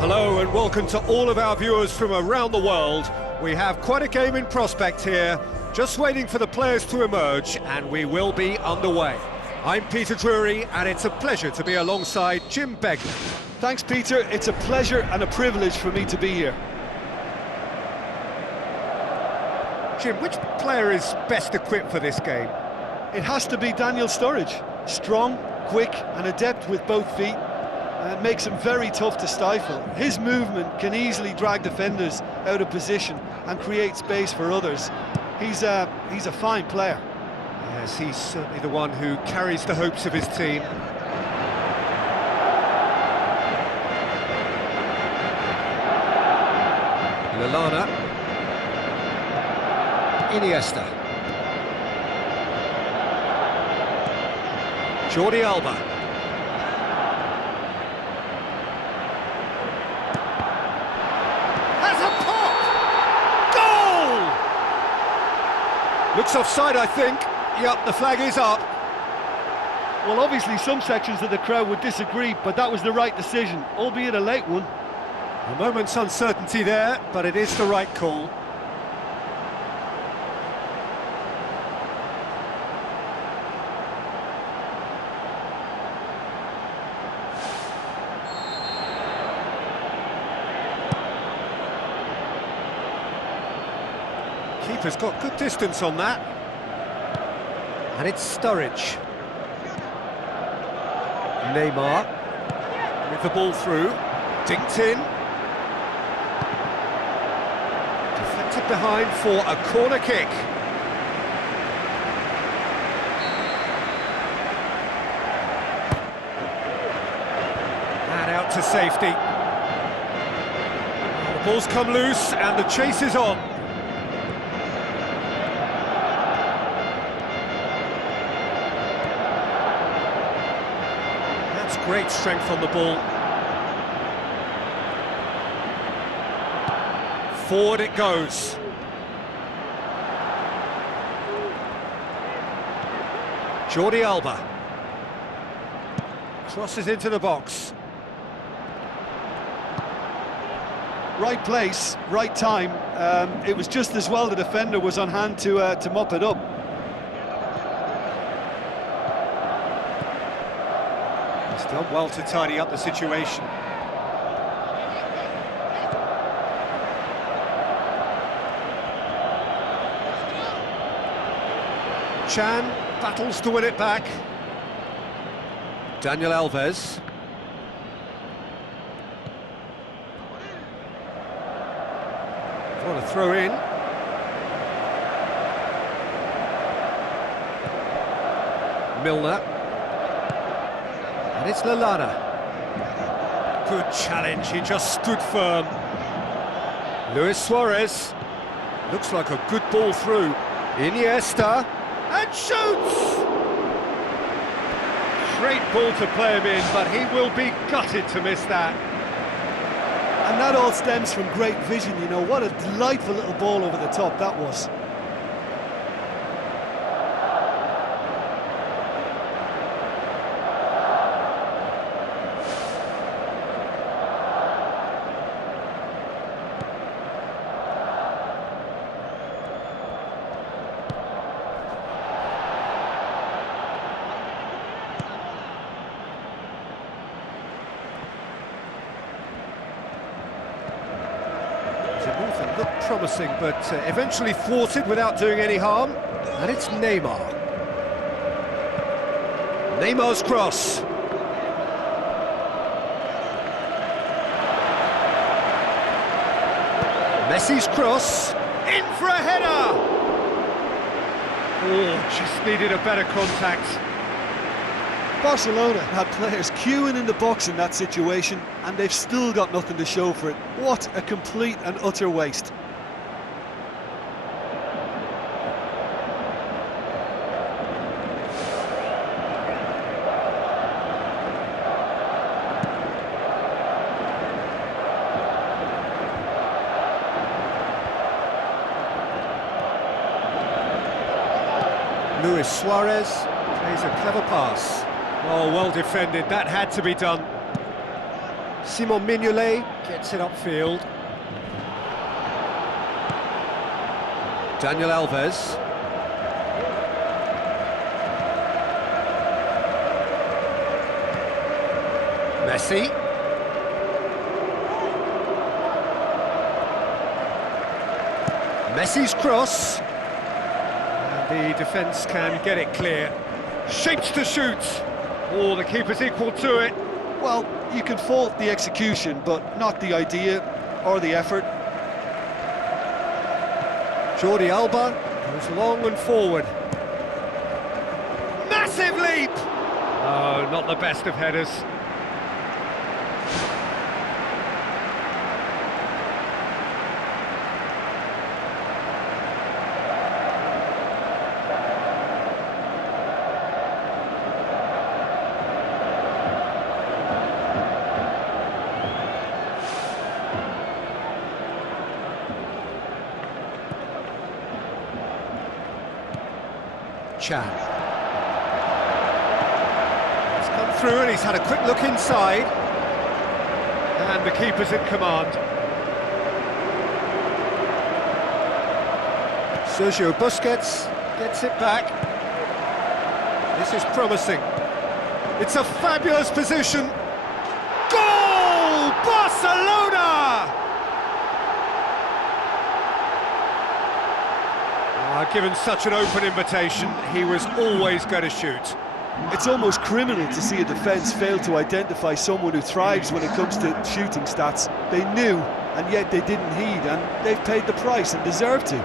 Hello and welcome to all of our viewers from around the world. We have quite a game in prospect here, just waiting for the players to emerge, and we will be underway. I'm Peter Drury, and it's a pleasure to be alongside Jim Beglin. Thanks, Peter. It's a pleasure and a privilege for me to be here. Jim, which player is best equipped for this game? It has to be Daniel Sturridge. Strong, quick and adept with both feet. It makes him very tough to stifle. His movement can easily drag defenders out of position and create space for others. He's a fine player. Yes, he's certainly the one who carries the hopes of his team. Lallana. Iniesta. Jordi Alba. Has a pop! Goal! Looks offside, I think. Yep, the flag is up. Well, obviously some sections of the crowd would disagree, but that was the right decision, albeit a late one. A moment's uncertainty there, but it is the right call. Keeper's got good distance on that. And it's Sturridge. Neymar with the ball through. Dinked in. Deflected behind for a corner kick. And out to safety. The ball's come loose and the chase is on. Great strength on the ball. Forward it goes. Jordi Alba. Crosses into the box. Right place, right time. It was just as well the defender was on hand to mop it up. Done well to tidy up the situation. Chan battles to win it back. Daniel Alves. Want to throw in. Milner. And it's Lallana. Good challenge, he just stood firm. Luis Suarez. Looks like a good ball through. Iniesta. And shoots! Great ball to play him in, but he will be gutted to miss that. And that all stems from great vision, you know. What a delightful little ball over the top that was. It looked promising, but eventually thwarted without doing any harm. And it's Neymar. Neymar's cross. Messi's cross. In for a header! Oh, just needed a better contact. Barcelona had players queuing in the box in that situation, and they've still got nothing to show for it. What a complete and utter waste. Luis Suarez plays a clever pass. Oh, well defended, that had to be done. Simon Mignolet gets it upfield. Daniel Alves. Messi. Messi's cross. And the defence can get it clear. Shapes to shoot. Oh, the keeper's equal to it. Well, you can fault the execution, but not the idea or the effort. Jordi Alba goes long and forward. Massive leap! Oh, not the best of headers. Chan. He's come through and he's had a quick look inside. And the keeper's in command. Sergio Busquets gets it back. This is promising. It's a fabulous position. Goal! Barcelona! Given such an open invitation, he was always going to shoot. It's almost criminal to see a defence fail to identify someone who thrives when it comes to shooting stats. They knew, and yet they didn't heed, and they've paid the price and deserve to.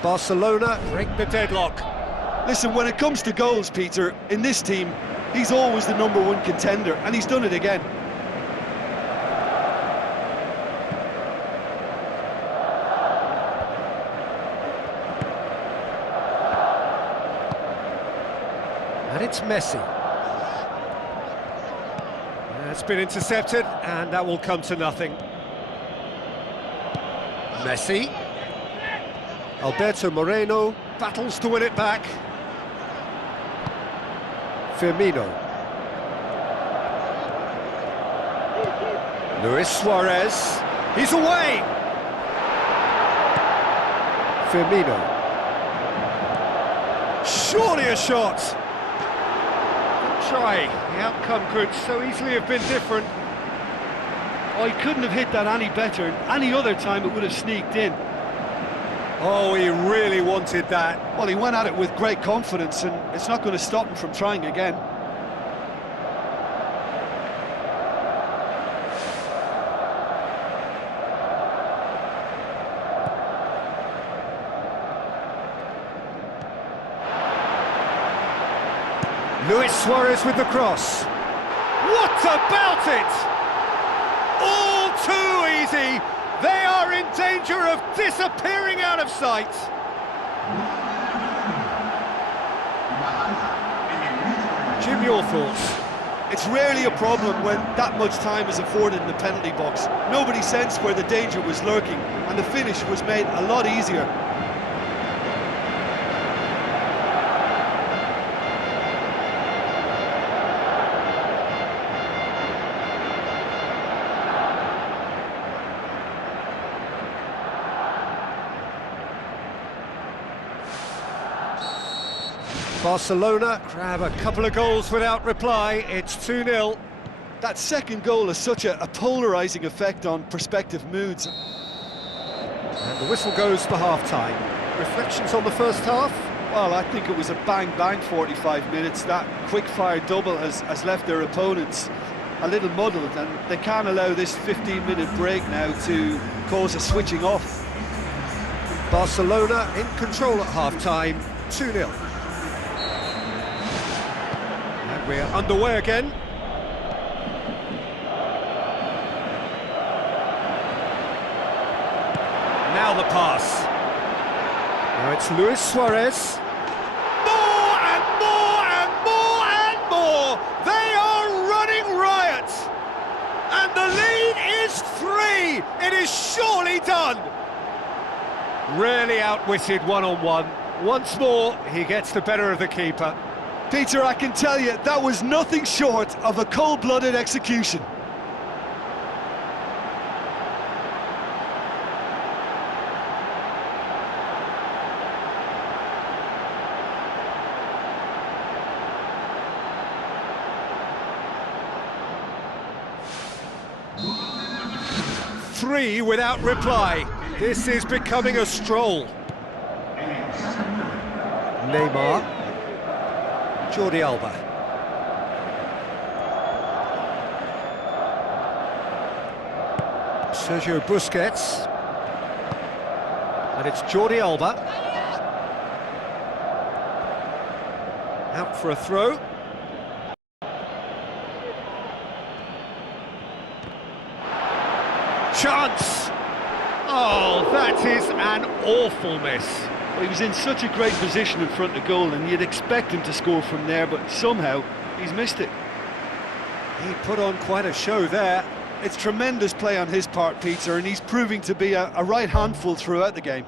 Barcelona break the deadlock. Listen, when it comes to goals, Peter, in this team, he's always the #1 contender, and he's done it again. And it's Messi. That's been intercepted, and that will come to nothing. Messi. Alberto Moreno battles to win it back. Firmino. Luis Suarez. He's away! Firmino. Surely a shot! Good try. The outcome could so easily have been different. Oh, he couldn't have hit that any better. Any other time it would have sneaked in. Oh, he really wanted that. Well, he went at it with great confidence, and it's not going to stop him from trying again. Luis Suarez with the cross. What about it? All too easy. They are in danger of disappearing out of sight. Jim, your thoughts? It's rarely a problem when that much time is afforded in the penalty box. Nobody sensed where the danger was lurking, and the finish was made a lot easier. Barcelona grab a couple of goals without reply. It's 2-0. That second goal has such a polarising effect on prospective moods. And the whistle goes for half-time. Reflections on the first half? Well, I think it was a bang-bang 45 minutes. That quick-fire double has left their opponents a little muddled, and they can't allow this 15-minute break now to cause a switching off. Barcelona in control at half-time, 2-0. We're underway again. Now the pass. Now it's Luis Suarez. More and more and more and more. They are running riot. And the lead is 3. three! It is surely done! Really outwitted one-on-one. Once more, he gets the better of the keeper. Peter, I can tell you, that was nothing short of a cold-blooded execution. Three without reply. This is becoming a stroll. Neymar. Jordi Alba. Sergio Busquets. And it's Jordi Alba. Out for a throw. Chance! Oh, that is an awful miss. Well, he was in such a great position in front of goal, and you'd expect him to score from there, but somehow he's missed it. He put on quite a show there. It's tremendous play on his part, Peter, and he's proving to be a right handful throughout the game.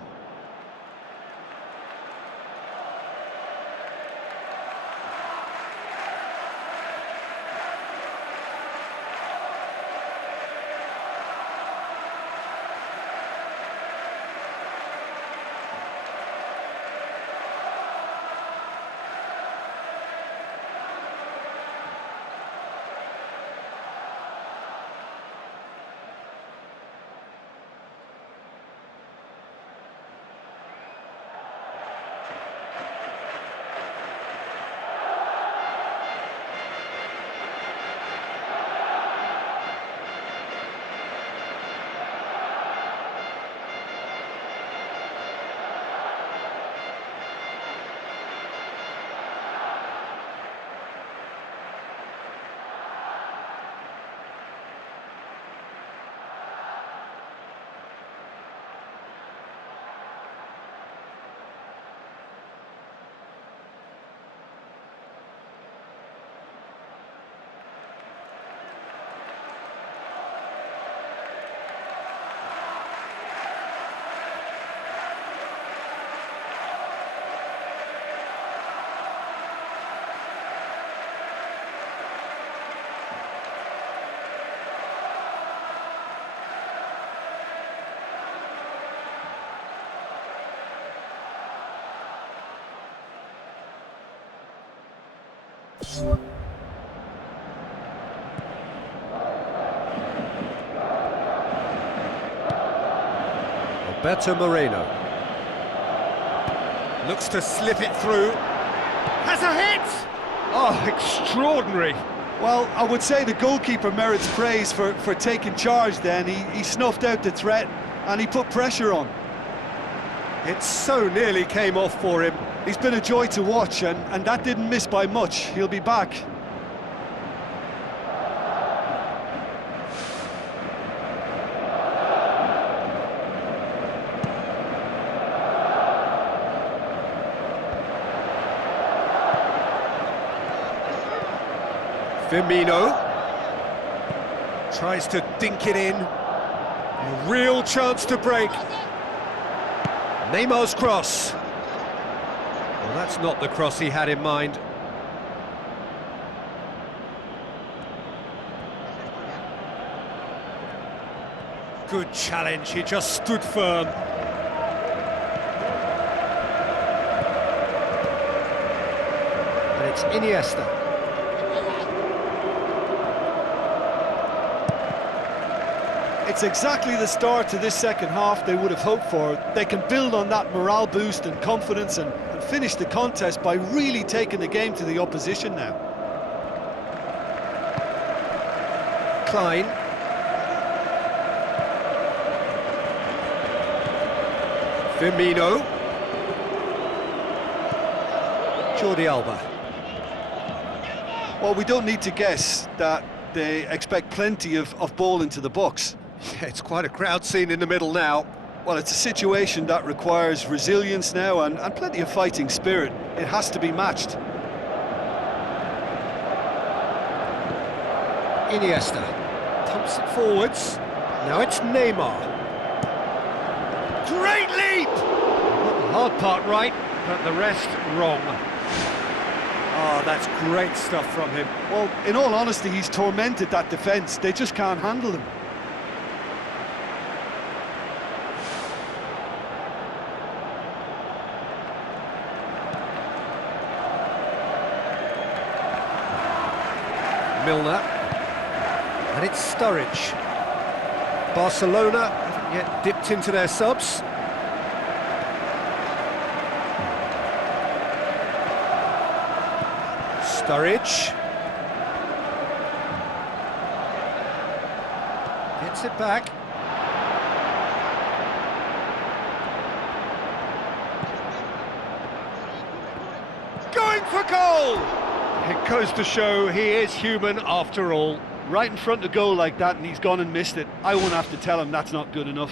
Alberto Moreno. Looks to slip it through. Has a hit! Oh, extraordinary. Well, I would say the goalkeeper merits praise for taking charge then. He snuffed out the threat and he put pressure on. It so nearly came off for him. He's been a joy to watch, and that didn't miss by much. He'll be back. Firmino tries to dink it in. A real chance to break. Neymar's cross. Well, that's not the cross he had in mind. Good challenge, he just stood firm. And it's Iniesta. It's exactly the start to this second half they would have hoped for. They can build on that morale boost and confidence and finish the contest by really taking the game to the opposition now. Klein. Firmino. Jordi Alba. Well, we don't need to guess that they expect plenty of ball into the box. Yeah, it's quite a crowd scene in the middle now. Well, it's a situation that requires resilience now and plenty of fighting spirit. It has to be matched. Iniesta pumps it forwards. Now it's Neymar. Great leap! Got the hard part right, but the rest wrong. Oh, that's great stuff from him. Well, in all honesty, he's tormented that defence. They just can't handle him. Milner. And it's Sturridge. Barcelona haven't yet dipped into their subs. Sturridge. Gets it back. Going for goal! It goes to show he is human after all. Right in front of goal like that, and he's gone and missed it. I won't have to tell him that's not good enough.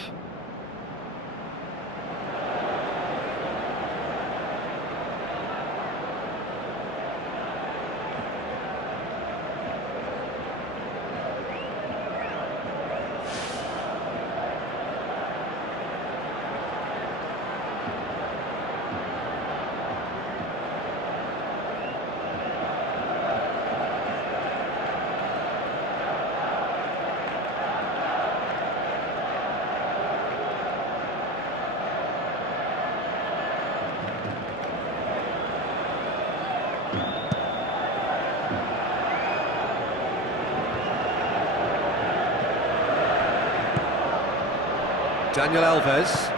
Daniel Alves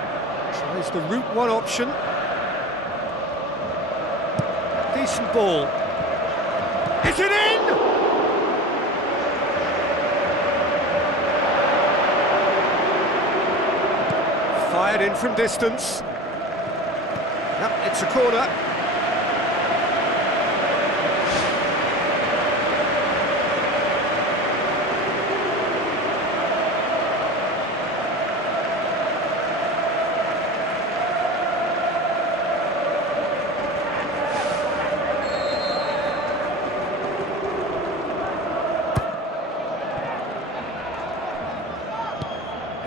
tries the route one option. Decent ball. Is it in? Fired in from distance. Yep, it's a corner.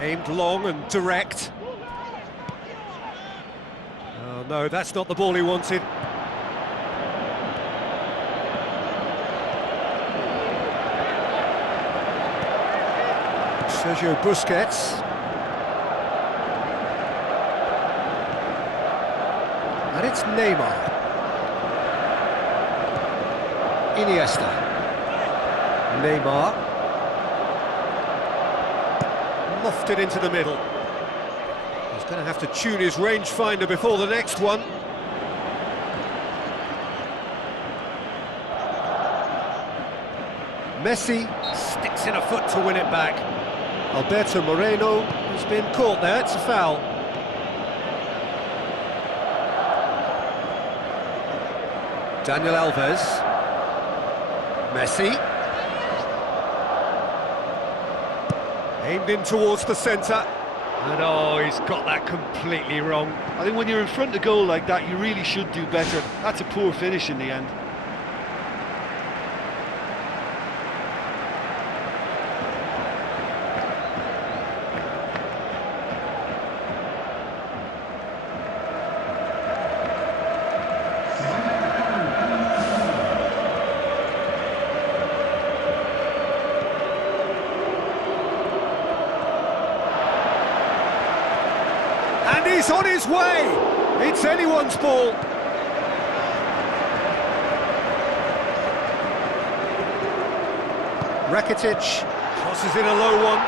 Aimed long and direct. Oh no, that's not the ball he wanted. Sergio Busquets. And it's Neymar. Iniesta. Neymar. Lofted into the middle. He's going to have to tune his rangefinder before the next one. Messi sticks in a foot to win it back. Alberto Moreno has been caught there, it's a foul. Daniel Alves. Messi. Aimed in towards the centre, and oh, he's got that completely wrong. I think when you're in front of goal like that, you really should do better. That's a poor finish in the end. And he's on his way! It's anyone's ball. Rakitic crosses in a low one.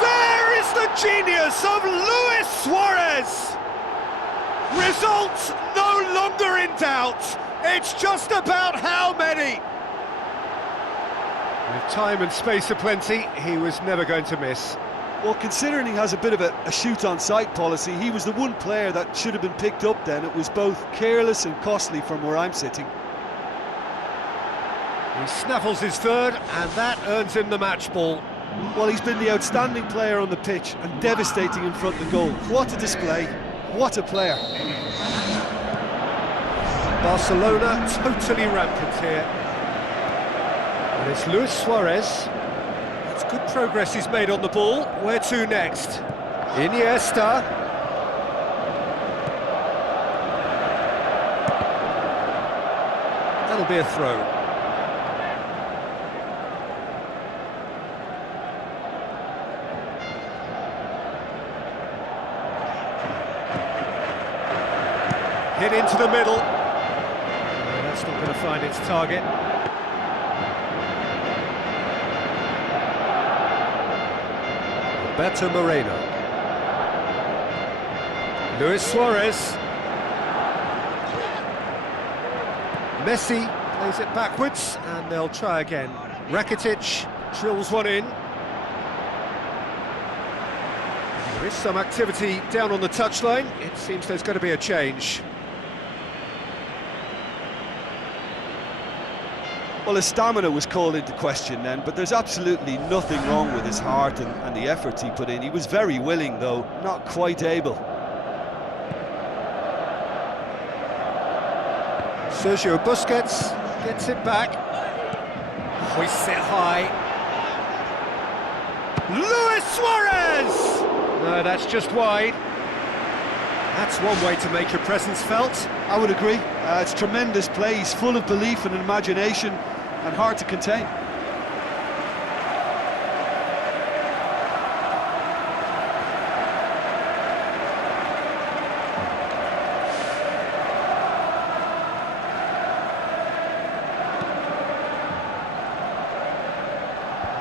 There is the genius of Luis Suarez! Results no longer in doubt. It's just about how many. With time and space aplenty, he was never going to miss. Well, considering he has a bit of a shoot-on-sight policy, he was the one player that should have been picked up then. It was both careless and costly from where I'm sitting. He snaffles his third, and that earns him the match ball. Well, he's been the outstanding player on the pitch and devastating in front of the goal. What a display, what a player. Barcelona totally rampant here. And it's Luis Suarez. It's Good progress he's made on the ball. Where to next? Iniesta. That'll be a throw. Hit into the middle. That's not going to find its target. Beto Moreno. Luis Suarez. Messi plays it backwards, and they'll try again. Rakitic drills one in. There is some activity down on the touchline. It seems there's going to be a change. Well, his stamina was called into question then, but there's absolutely nothing wrong with his heart and the efforts he put in. He was very willing, though, not quite able. Sergio Busquets gets it back. Hoists it high. Luis Suarez! No, that's just wide. That's one way to make your presence felt. I would agree. It's tremendous play. He's full of belief and imagination and hard to contain.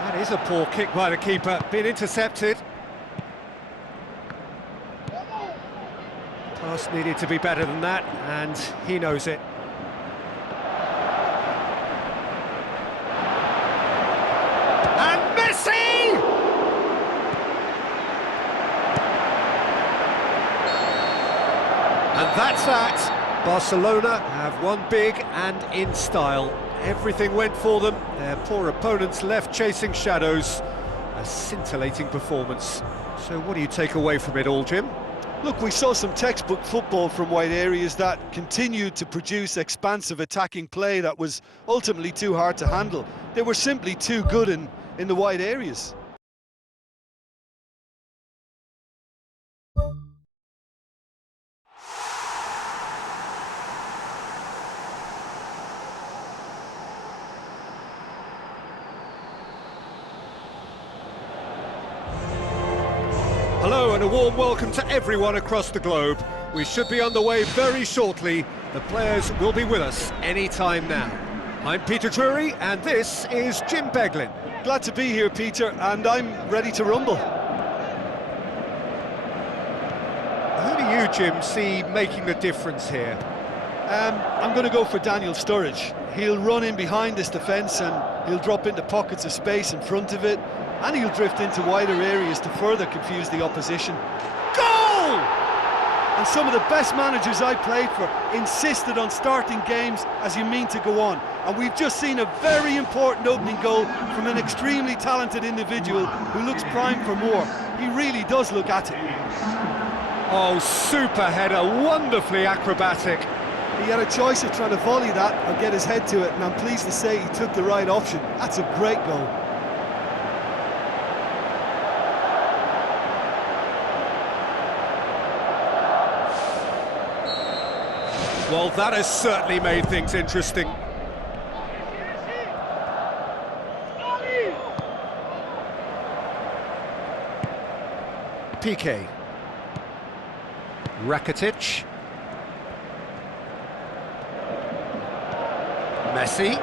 That is a poor kick by the keeper, been intercepted. Pass needed to be better than that, and he knows it. And Messi! And that's that. Barcelona have won big and in style. Everything went for them. Their poor opponents left chasing shadows. A scintillating performance. So what do you take away from it all, Jim? Look, we saw some textbook football from wide areas that continued to produce expansive attacking play that was ultimately too hard to handle. They were simply too good in the wide areas. Hello and a warm welcome to everyone across the globe. We should be underway very shortly. The players will be with us any time now. I'm Peter Drury and this is Jim Beglin. Glad to be here, Peter, and I'm ready to rumble. Who do you, Jim, see making the difference here? I'm going to go for Daniel Sturridge. He'll run in behind this defence and he'll drop into pockets of space in front of it, and he'll drift into wider areas to further confuse the opposition. Goal! And some of the best managers I played for insisted on starting games as you mean to go on. And we've just seen a very important opening goal from an extremely talented individual who looks primed for more. He really does look at it. Oh, super header, wonderfully acrobatic. He had a choice of trying to volley that or get his head to it, and I'm pleased to say he took the right option. That's a great goal. Well, that has certainly made things interesting. Piqué. Rakitic. Messi.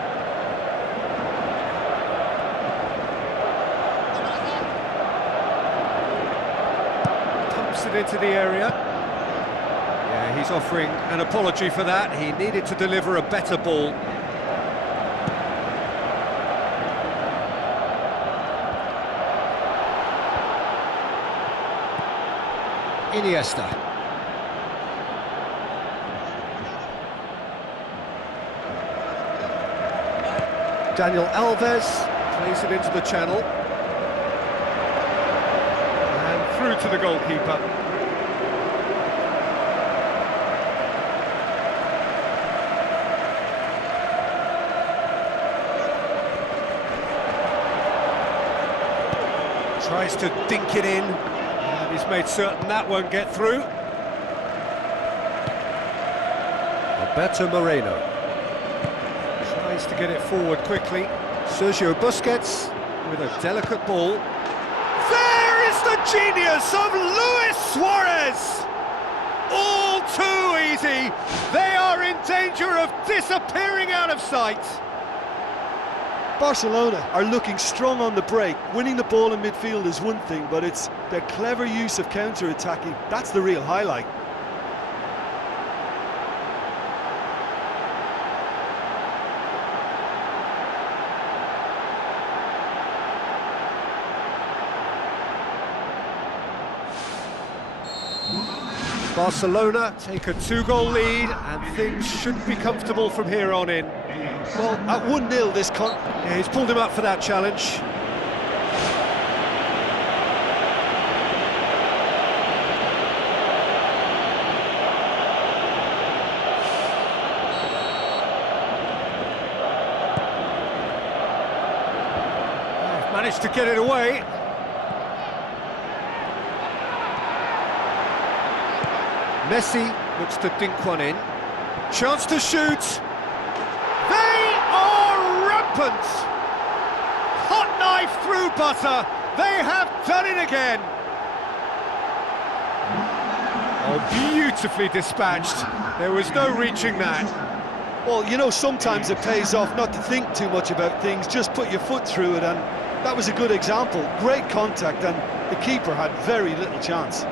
Pumps it into the area. Yeah, he's offering an apology for that. He needed to deliver a better ball. Iniesta. Daniel Alves plays it into the channel. And through to the goalkeeper. Tries to dink it in, and he's made certain that won't get through. Roberto Moreno tries to get it forward quickly. Sergio Busquets with a delicate ball. There is the genius of Luis Suarez! All too easy. They are in danger of disappearing out of sight. Barcelona are looking strong on the break. Winning the ball in midfield is one thing, but it's their clever use of counter-attacking. That's the real highlight. Barcelona take a 2-goal lead, and things should be comfortable from here on in. Well, at 1-0 this Yeah, he's pulled him up for that challenge. They've managed to get it away. Messi looks to dink one in. Chance to shoot. They are rampant. Hot knife through butter. They have done it again. Oh, beautifully dispatched. There was no reaching that. Well, you know, sometimes it pays off not to think too much about things, just put your foot through it, and that was a good example. Great contact, and the keeper had very little chance.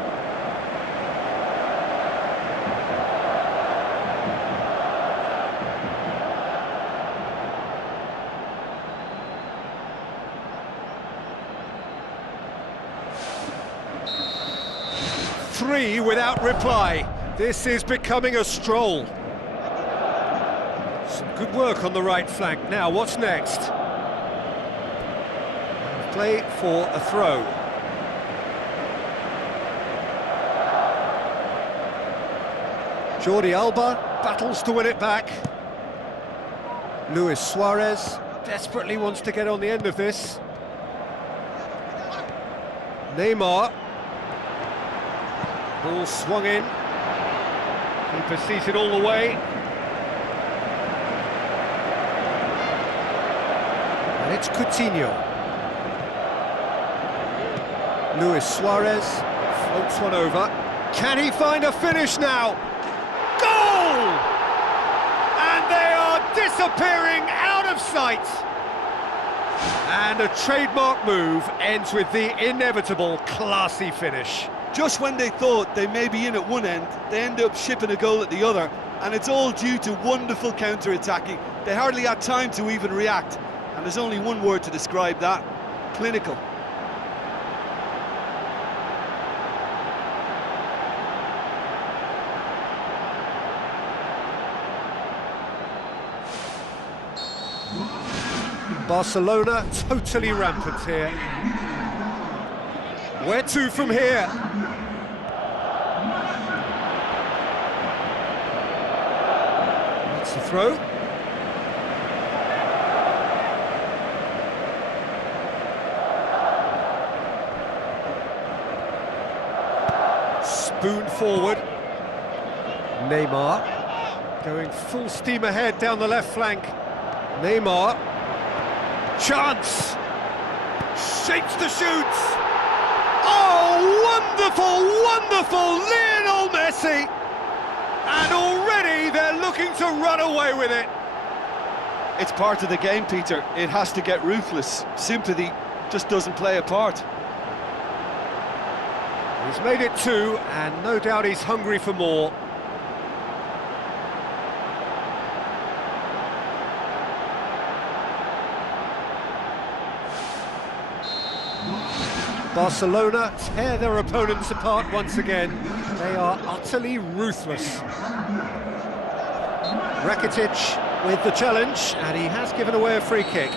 Three without reply. This is becoming a stroll. Some good work on the right flank. Now, what's next? Play for a throw. Jordi Alba battles to win it back. Luis Suarez desperately wants to get on the end of this. Neymar. Ball swung in. Keeper sees it all the way. And it's Coutinho. Luis Suarez floats one over. Can he find a finish now? Goal! And they are disappearing out of sight. And a trademark move ends with the inevitable classy finish. Just when they thought they may be in at one end, they end up shipping a goal at the other, and it's all due to wonderful counter-attacking. They hardly had time to even react, and there's only one word to describe that: clinical. Barcelona totally rampant here. Where to from here? That's the throw. Spoon forward. Neymar going full steam ahead down the left flank. Neymar. Chance. Shakes the shoots. Oh, wonderful, wonderful Lionel Messi! And already they're looking to run away with it. It's part of the game, Peter. It has to get ruthless. Sympathy just doesn't play a part. He's made it two, and no doubt he's hungry for more. Barcelona tear their opponents apart once again. They are utterly ruthless. Rakitic with the challenge, and he has given away a free kick.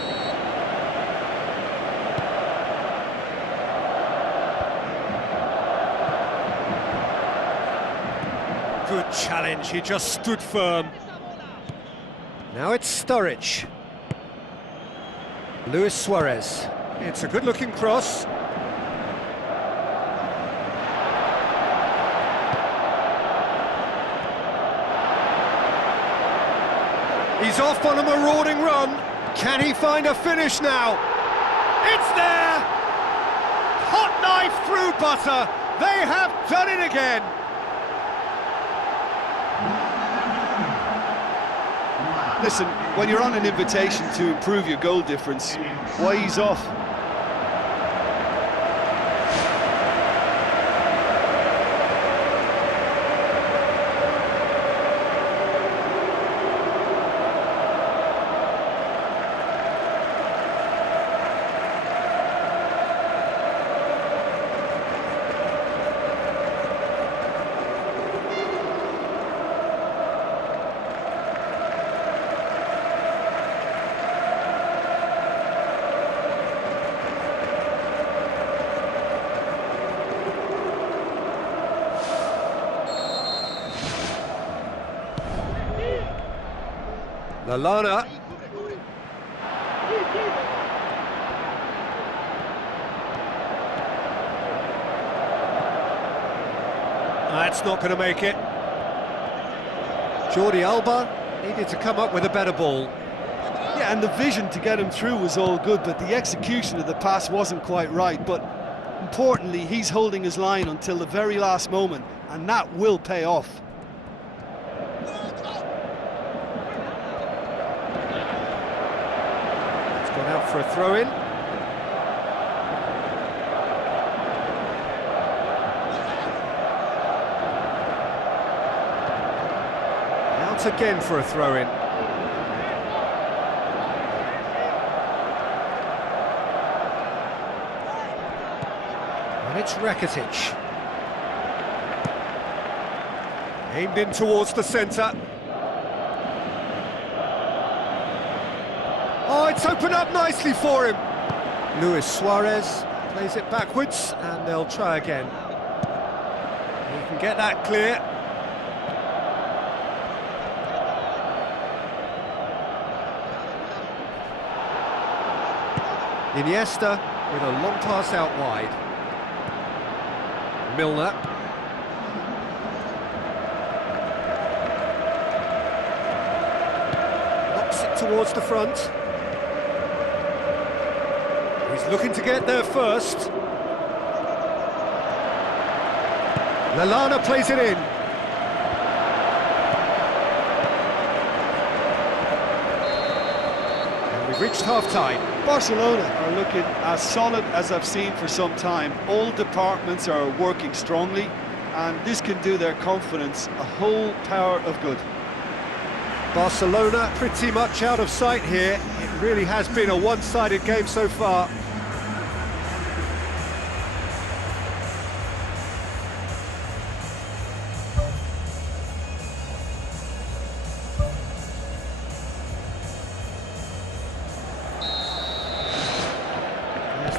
Good challenge, he just stood firm. Now it's Sturridge. Luis Suarez. It's a good-looking cross. He's off on a marauding run. Can he find a finish now? It's there! Hot knife through butter. They have done it again. Listen, when you're on an invitation to improve your goal difference, why ease off? Lallana. That's not going to make it. Jordi Alba needed to come up with a better ball. Yeah, and the vision to get him through was all good, but the execution of the pass wasn't quite right. But importantly, he's holding his line until the very last moment, and that will pay off. Gone out for a throw-in. Out again for a throw-in. And it's Rakitic. Aimed in towards the centre. Oh, it's opened up nicely for him. Luis Suarez plays it backwards, and they'll try again. He can get that clear. Iniesta with a long pass out wide. Milner. Knocks it towards the front. He's looking to get there first. Lallana plays it in. And we've reached half-time. Barcelona are looking as solid as I've seen for some time. All departments are working strongly, and this can do their confidence a whole power of good. Barcelona pretty much out of sight here. It really has been a one-sided game so far.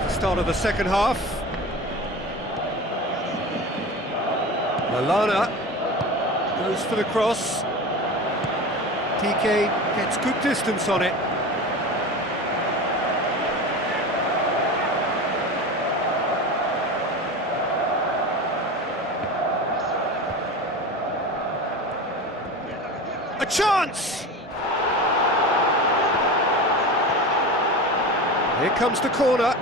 Start of the second half. Lallana goes for the cross. Piqué gets good distance on it. A chance! Here comes the corner.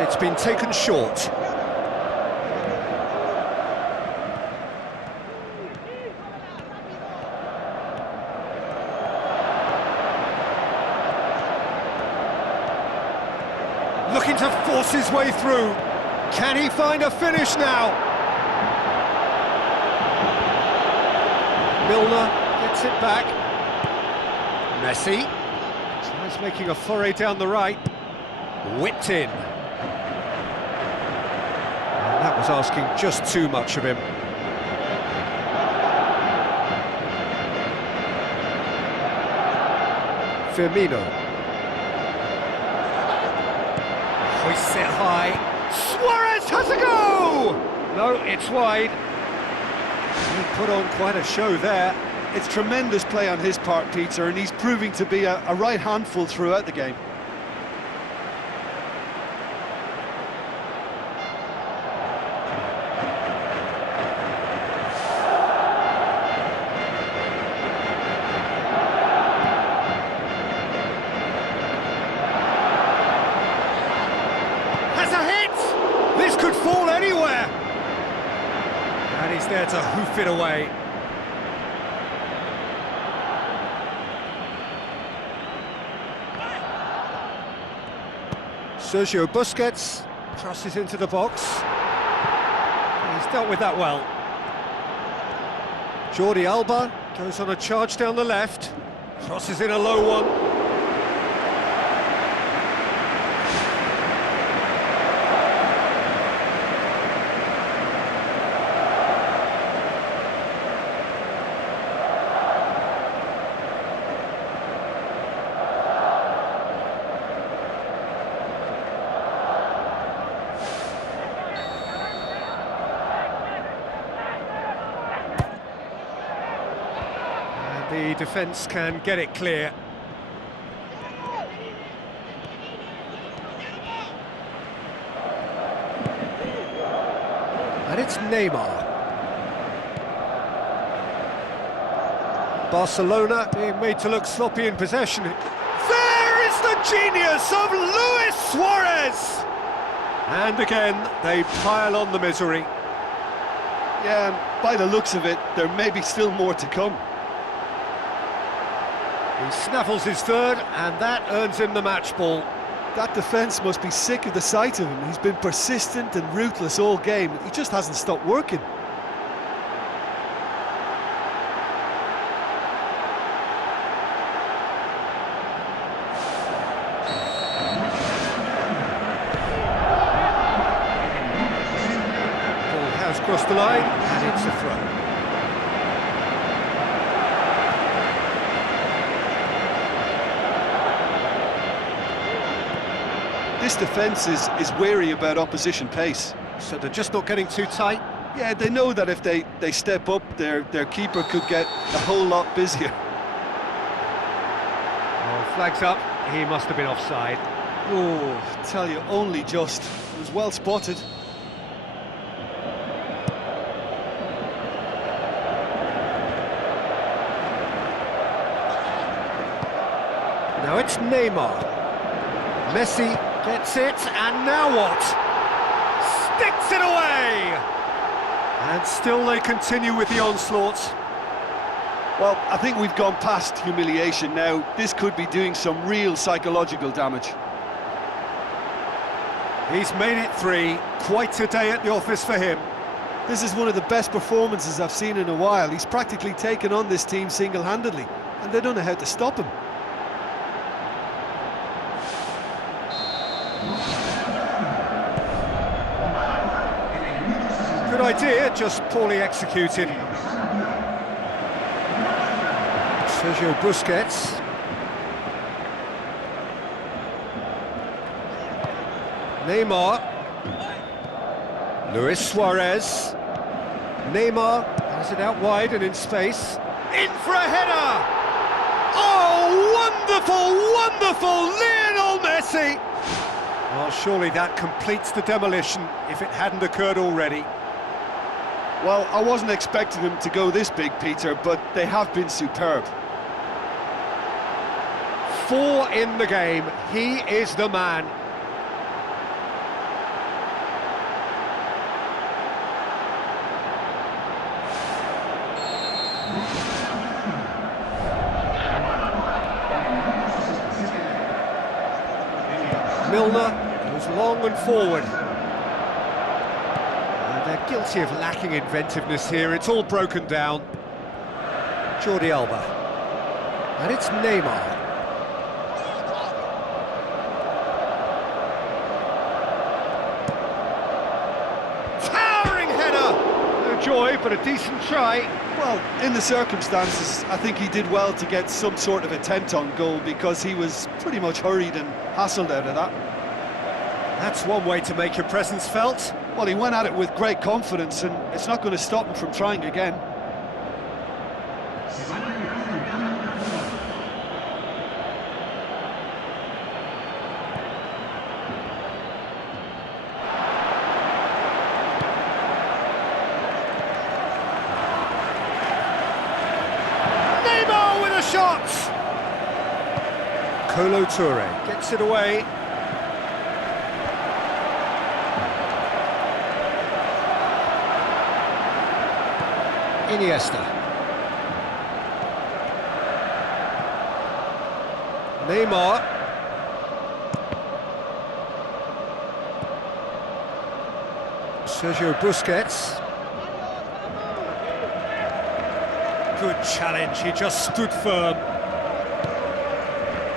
It's been taken short. Looking to force his way through. Can he find a finish now? Milner gets it back. Messi tries making a foray down the right. Whipped in. That was asking just too much of him. Firmino. Hoists it high. Suarez has a go! No, it's wide. He put on quite a show there. It's tremendous play on his part, Peter, and he's proving to be a right handful throughout the game. he's there to hoof it away. Sergio Busquets crosses into the box. He's dealt with that well. Jordi Alba goes on a charge down the left, crosses in a low one. The defence can get it clear. And it's Neymar. Barcelona being made to look sloppy in possession. There is the genius of Luis Suarez! And again, they pile on the misery. Yeah, and by the looks of it, there may be still more to come. He snaffles his third, and that earns him the match ball. That defence must be sick of the sight of him. He's been persistent and ruthless all game. He just hasn't stopped working. Ball has crossed the line, and it's a throw. This defence is wary about opposition pace. So they're just not getting too tight? Yeah, they know that if they step up, their keeper could get a whole lot busier. Oh, flags up, he must have been offside. Oh, I tell you, only just. It was well spotted. Now it's Neymar. Messi gets it, and now what? Sticks it away! And still they continue with the onslaught. Well, I think we've gone past humiliation now. This could be doing some real psychological damage. He's made it three. Quite a day at the office for him. This is one of the best performances I've seen in a while. He's practically taken on this team single-handedly, and they don't know how to stop him. Good idea, just poorly executed. Sergio Busquets. Neymar. Luis Suarez. Neymar has it out wide and in space. In for a header! Oh, wonderful, wonderful Lionel Messi! Well, surely that completes the demolition if it hadn't occurred already. Well, I wasn't expecting them to go this big, Peter, but they have been superb. 4 in the game. He is the man. Milner goes long and forward. They're guilty of lacking inventiveness here. It's all broken down. Jordi Alba. And it's Neymar. Towering header! No joy, but a decent try. Well, in the circumstances, I think he did well to get some sort of attempt on goal because he was pretty much hurried and hassled out of that. That's one way to make your presence felt. Well, he went at it with great confidence, and it's not going to stop him from trying again. Neymar with a shot! Kolo Touré gets it away. Iniesta. Neymar. Sergio Busquets. Good challenge, he just stood firm.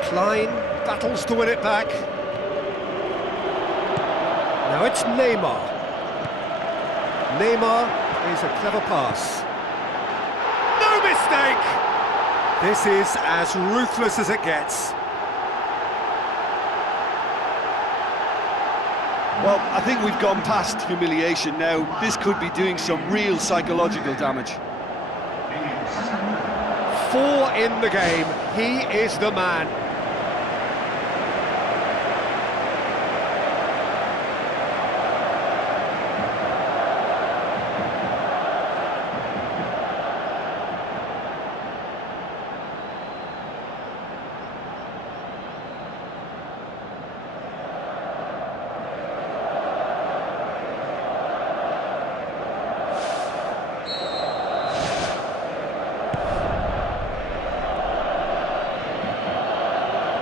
Klein battles to win it back. Now it's Neymar. Neymar is a clever pass. No mistake! This is as ruthless as it gets. Well, I think we've gone past humiliation now. This could be doing some real psychological damage. 4 in the game, he is the man.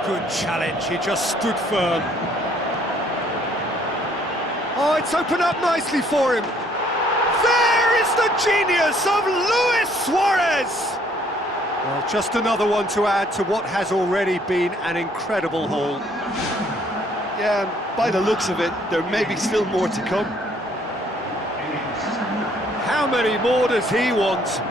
Good challenge, he just stood firm. Oh, it's opened up nicely for him. There is the genius of Luis Suarez! Well, just another one to add to what has already been an incredible haul. Yeah, and by the looks of it, there may be still more to come. How many more does he want?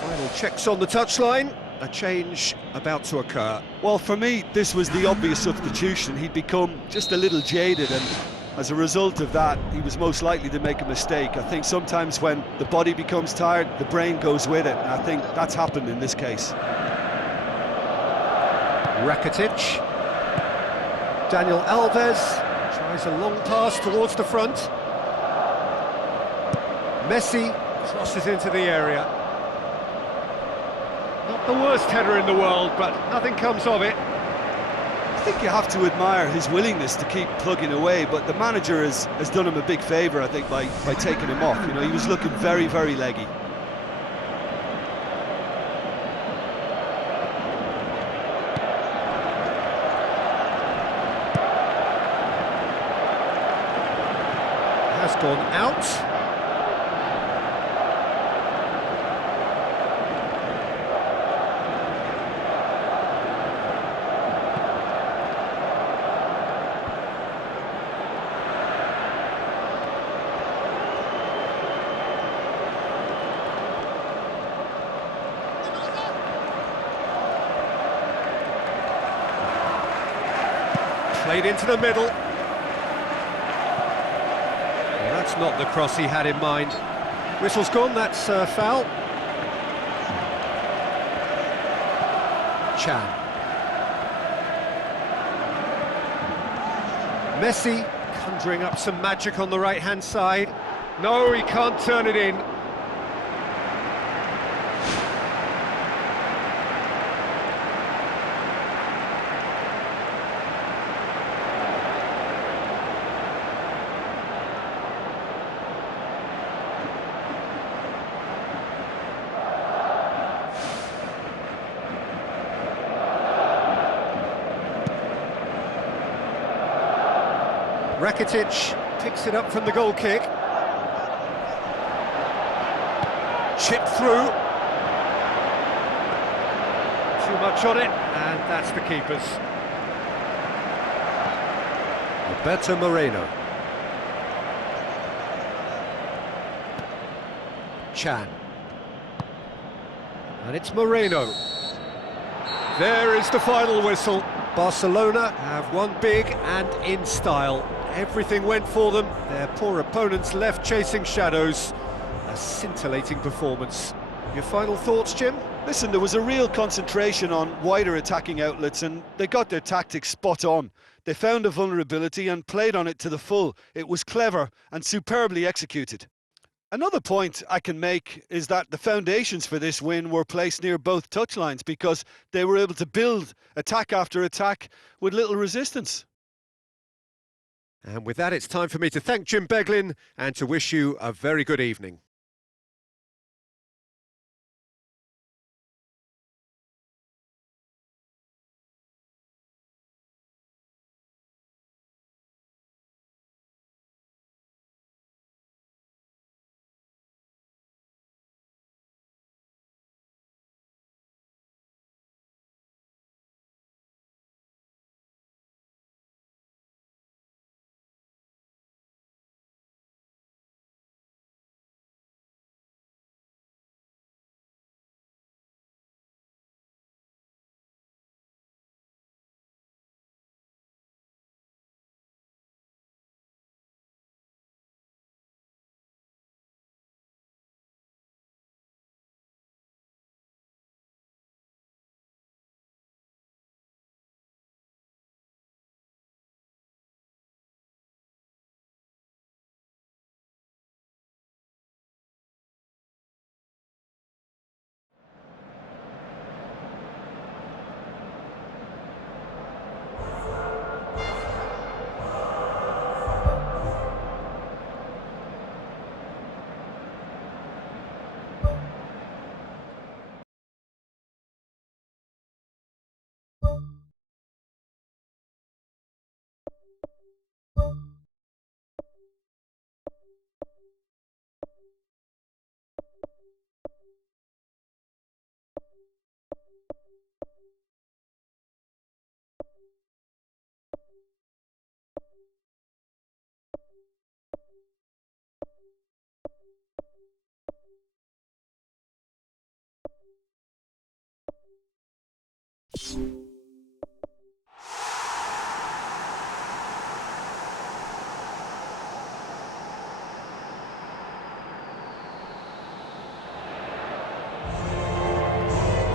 Final checks on the touchline, a change about to occur. Well, for me, this was the obvious substitution. He'd become just a little jaded, and as a result of that, he was most likely to make a mistake. I think sometimes when the body becomes tired, the brain goes with it, and I think that's happened in this case. Rakitic. Daniel Alves tries a long pass towards the front. Messi crosses into the area. Not the worst header in the world, but nothing comes of it. I think you have to admire his willingness to keep plugging away, but the manager has done him a big favour, I think, by taking him off. You know, he was looking very, very leggy. Has gone out. Played into the middle. Well, that's not the cross he had in mind. Whistle's gone, that's a foul. Chan. Messi conjuring up some magic on the right-hand side. No, he can't turn it in. Rakitic picks it up from the goal kick. Chipped through. Too much on it, and that's the keeper's. Roberto Moreno. Chan. And it's Moreno. There is the final whistle. Barcelona have won big and in style. Everything went for them, their poor opponents left chasing shadows. A scintillating performance. Your final thoughts, Jim? Listen, there was a real concentration on wider attacking outlets and they got their tactics spot on. They found a vulnerability and played on it to the full. It was clever and superbly executed. Another point I can make is that the foundations for this win were placed near both touchlines because they were able to build attack after attack with little resistance. And with that, it's time for me to thank Jim Beglin and to wish you a very good evening.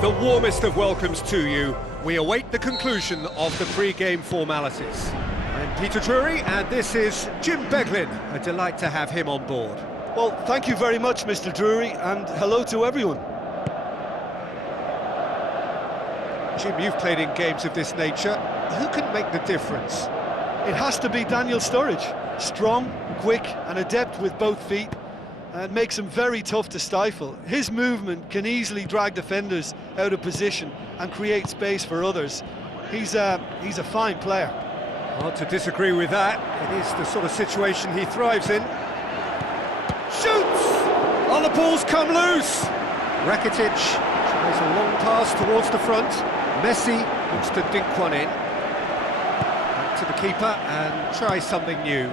The warmest of welcomes to you. We await the conclusion of the pre-game formalities. I'm Peter Drury, and this is Jim Beglin. A delight to have him on board. Well, thank you very much, Mr. Drury, and hello to everyone. Jim, you've played in games of this nature. Who can make the difference? It has to be Daniel Sturridge. Strong, quick and adept with both feet. It makes him very tough to stifle. His movement can easily drag defenders out of position and create space for others. He's a fine player. Hard to disagree with that. It is the sort of situation he thrives in. Shoots! Oh, the ball's come loose! Rakitic tries a long pass towards the front. Messi looks to dink one in. Back to the keeper and try something new.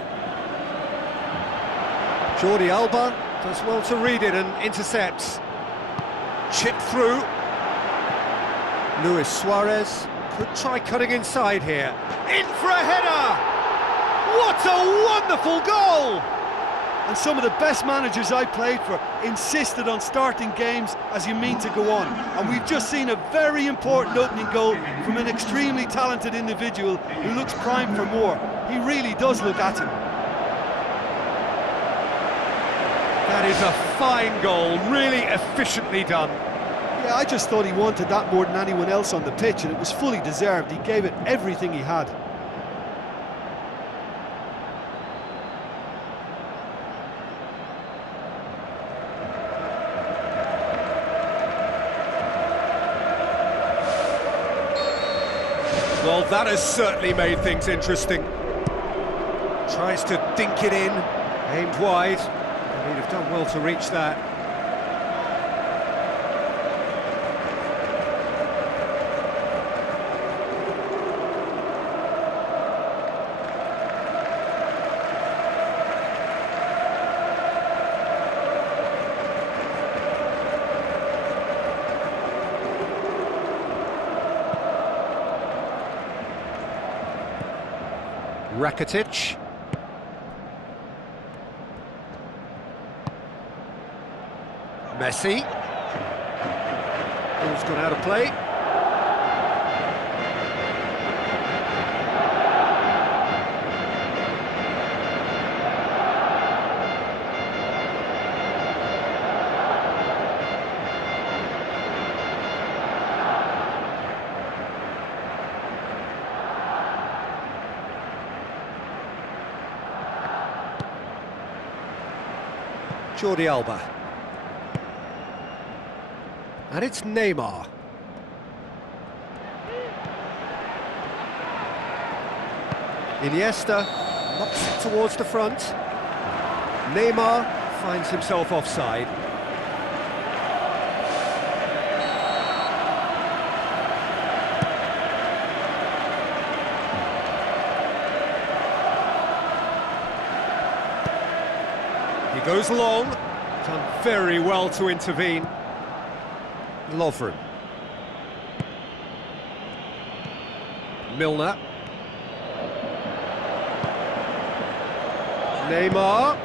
Jordi Alba does well to read it and intercepts. Chipped through. Luis Suarez could try cutting inside here. In for a header! What a wonderful goal! And some of the best managers I played for insisted on starting games as you mean to go on. And we've just seen a very important opening goal from an extremely talented individual who looks primed for more. He really does look at him. That is a fine goal, really efficiently done. Yeah, I just thought he wanted that more than anyone else on the pitch, and it was fully deserved. He gave it everything he had. Well, that has certainly made things interesting. Tries to dink it in, aimed wide. He'd have done well to reach that. Rakitic. Messi. Ball's gone out of play. Jordi Alba. And it's Neymar. Iniesta knocks it towards the front. Neymar finds himself offside. He goes long, done very well to intervene. Lovren. Milner. Neymar.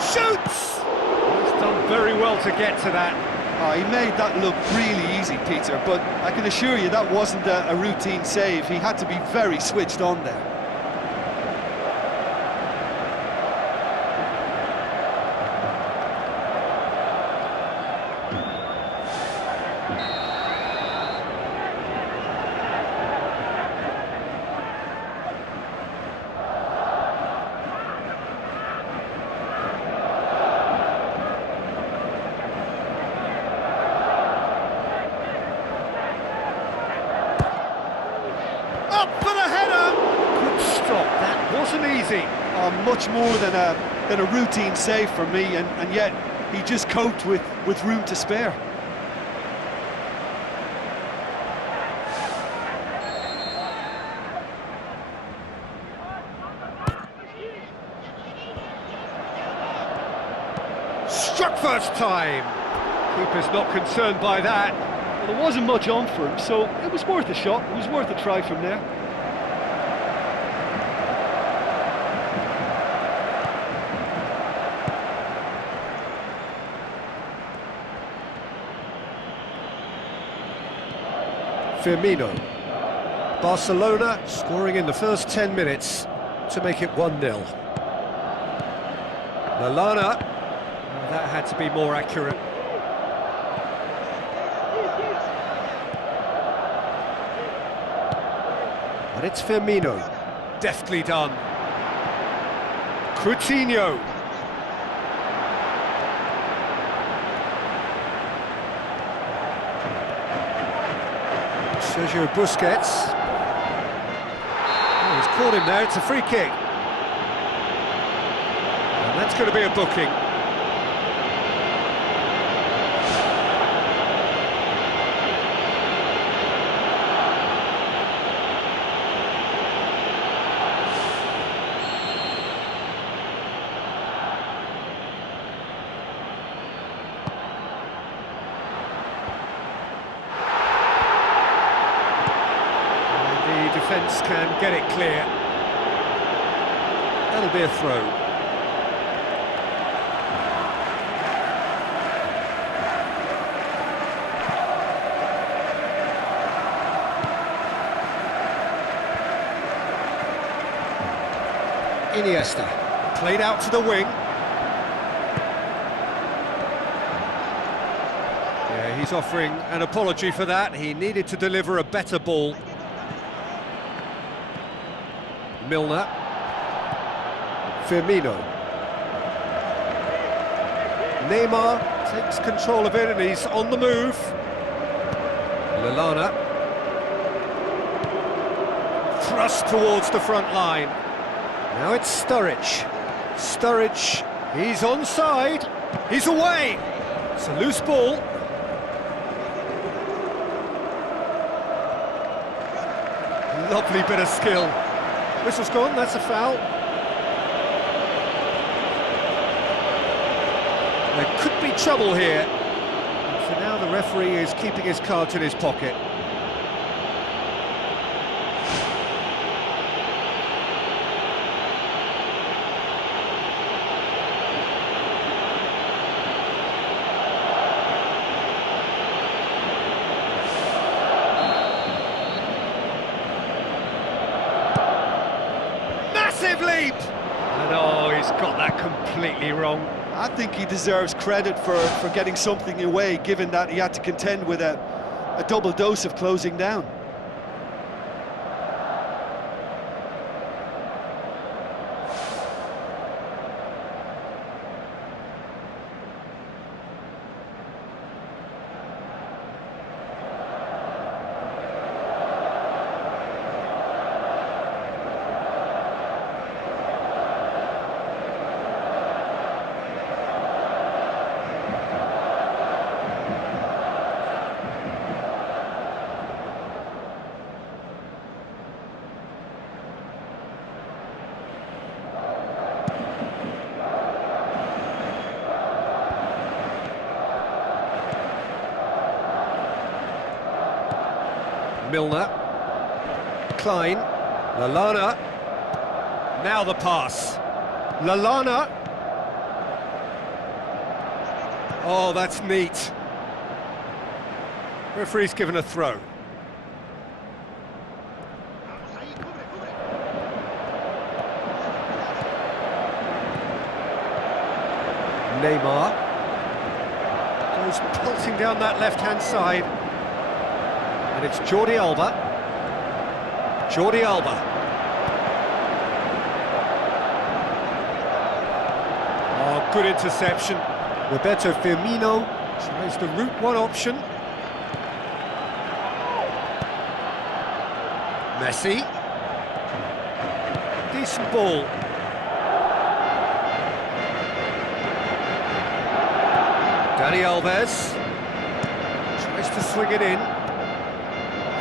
Shoots! He's done very well to get to that. Oh, he made that look really easy, Peter, but I can assure you that wasn't a routine save. He had to be very switched on there. Up for the header! Good stop, that wasn't easy. Much more than a routine save for me, and yet he just coped with room to spare. Struck first time. Keeper's not concerned by that. Well, there wasn't much on for him, so it was worth a shot. It was worth a try from there. Firmino. Barcelona scoring in the first 10 minutes to make it 1-0. Lallana. That had to be more accurate. But it's Firmino. Deftly done. Coutinho. Sergio Busquets. Oh, he's caught him there, it's a free kick. And that's going to be a booking. Defence can get it clear. That'll be a throw. Iniesta, played out to the wing. Yeah, he's offering an apology for that. He needed to deliver a better ball. Milner. Firmino. Neymar takes control of it and he's on the move. Lallana. Thrust towards the front line. Now it's Sturridge. Sturridge, he's onside. He's away. It's a loose ball. Lovely bit of skill. Whistle's gone, that's a foul. There could be trouble here. And for now, the referee is keeping his cards in his pocket. deep! And oh, he's got that completely wrong. I think he deserves credit for getting something away, given that he had to contend with a double dose of closing down. Milner, Klein, Lallana, now the pass, Lallana, oh that's neat, referee's given a throw. Neymar, goes pulsing down that left-hand side. And it's Jordi Alba. Jordi Alba. Oh, good interception. Roberto Firmino tries the route one option. Messi. Decent ball. Dani Alves tries to swing it in.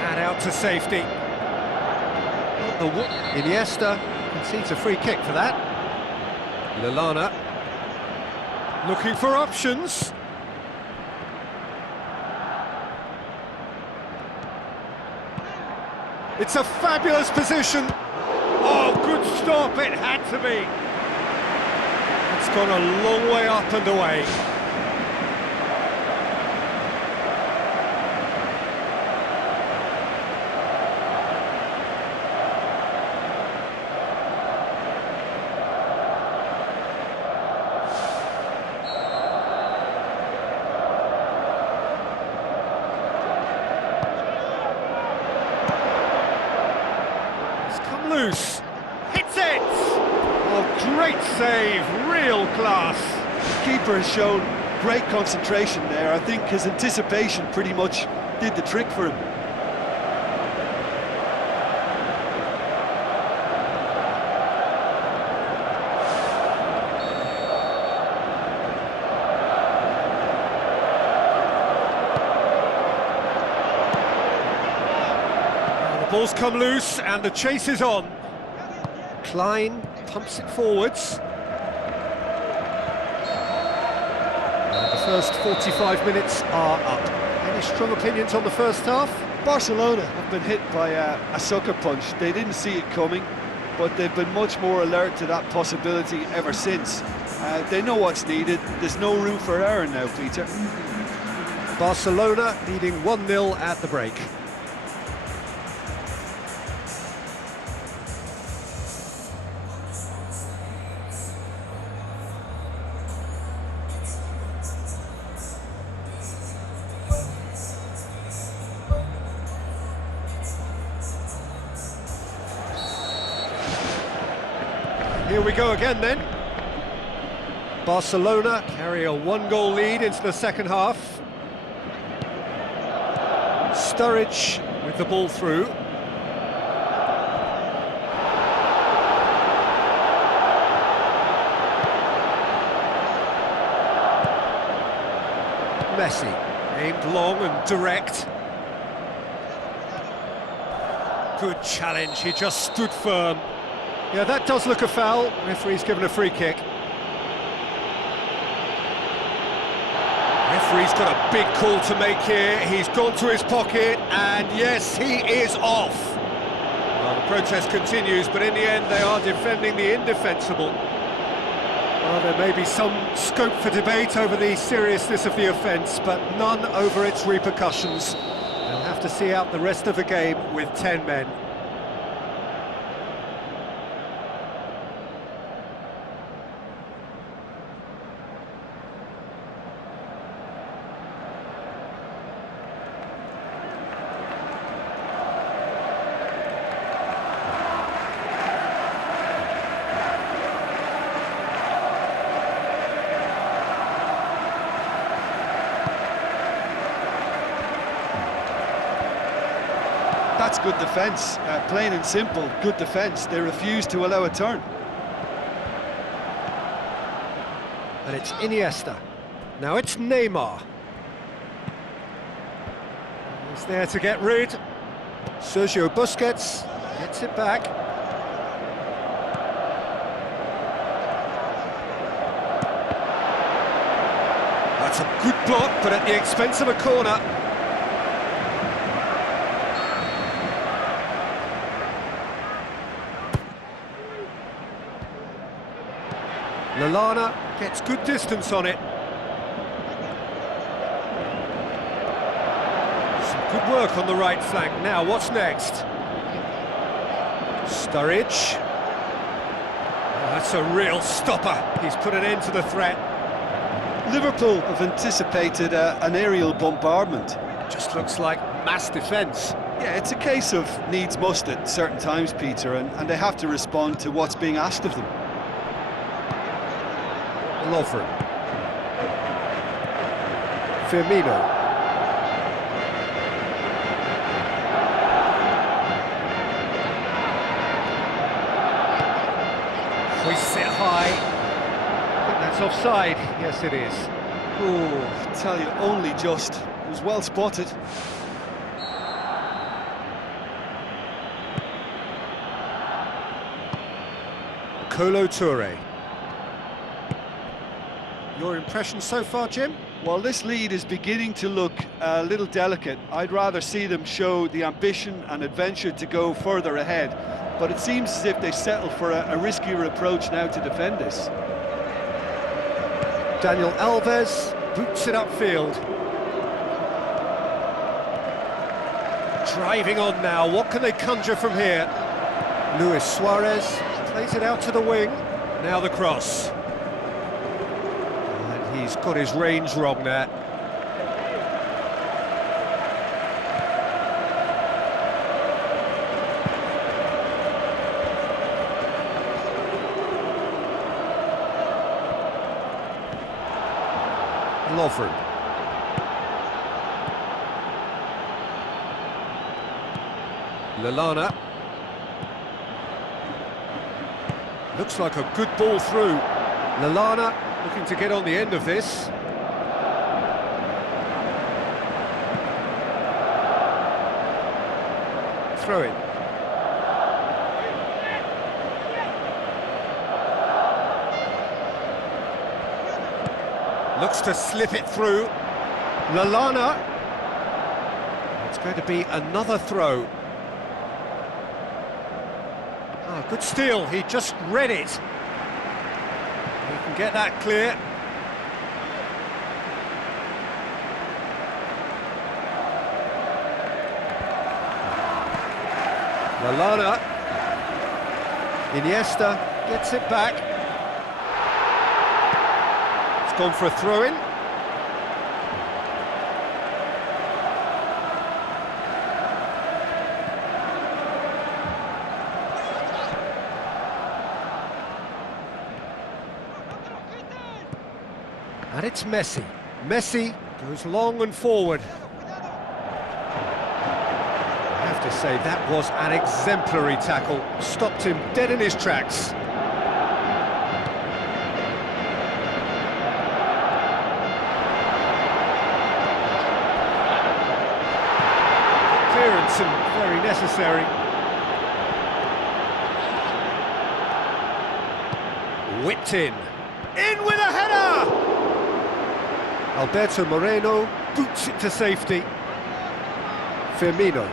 And out to safety. Iniesta concedes a free kick for that. Lallana looking for options. It's a fabulous position. Oh, good stop, it had to be. It's gone a long way up and away. Loose, hits it! Oh, great save, real class. The keeper has shown great concentration there. I think his anticipation pretty much did the trick for him. Ball's come loose and the chase is on. Klein pumps it forwards. And the first 45 minutes are up. Any strong opinions on the first half? Barcelona have been hit by a sucker punch. They didn't see it coming, but they've been much more alert to that possibility ever since. They know what's needed. There's no room for error now, Peter. Barcelona leading 1-0 at the break. Here we go again then. Barcelona carry a one-goal lead into the second half. Sturridge with the ball through. Messi, aimed long and direct. Good challenge, he just stood firm. Yeah, that does look a foul. Referee's given a free kick. Referee's got a big call to make here. He's gone to his pocket, and yes, he is off. Well, the protest continues, but in the end, they are defending the indefensible. Well, there may be some scope for debate over the seriousness of the offence, but none over its repercussions. They'll have to see out the rest of the game with 10 men. That's good defence, plain and simple, good defence. They refuse to allow a turn. And it's Iniesta. Now it's Neymar. He's there to get rid. Sergio Busquets gets it back. That's a good block, but at the expense of a corner. Lallana gets good distance on it. Some good work on the right flank. Now, what's next? Sturridge. Oh, that's a real stopper. He's put an end to the threat. Liverpool have anticipated an aerial bombardment. Just looks like mass defence. Yeah, it's a case of needs must at certain times, Peter, and they have to respond to what's being asked of them. Lovren. Firmino. Hoists it high. I think that's offside. Yes, it is. Oh, I tell you, only just. It was well spotted. Kolo Touré. Your impression so far, Jim? Well, this lead is beginning to look a little delicate. I'd rather see them show the ambition and adventure to go further ahead. But it seems as if they settle for a riskier approach now to defend this. Daniel Alves boots it upfield. Driving on now, what can they conjure from here? Luis Suarez plays it out to the wing. Now the cross. And he's got his range wrong there. Lovren. Lallana. Looks like a good ball through. Lallana looking to get on the end of this. Throw in. Looks to slip it through. Lallana. It's going to be another throw. Oh, good steal. He just read it. He can get that clear. Lallana. Iniesta gets it back. Gone for a throw-in. And it's Messi. Messi goes long and forward. I have to say, that was an exemplary tackle. Stopped him dead in his tracks. Clearance and very necessary. Whipped in. In with a header! Alberto Moreno boots it to safety. Firmino.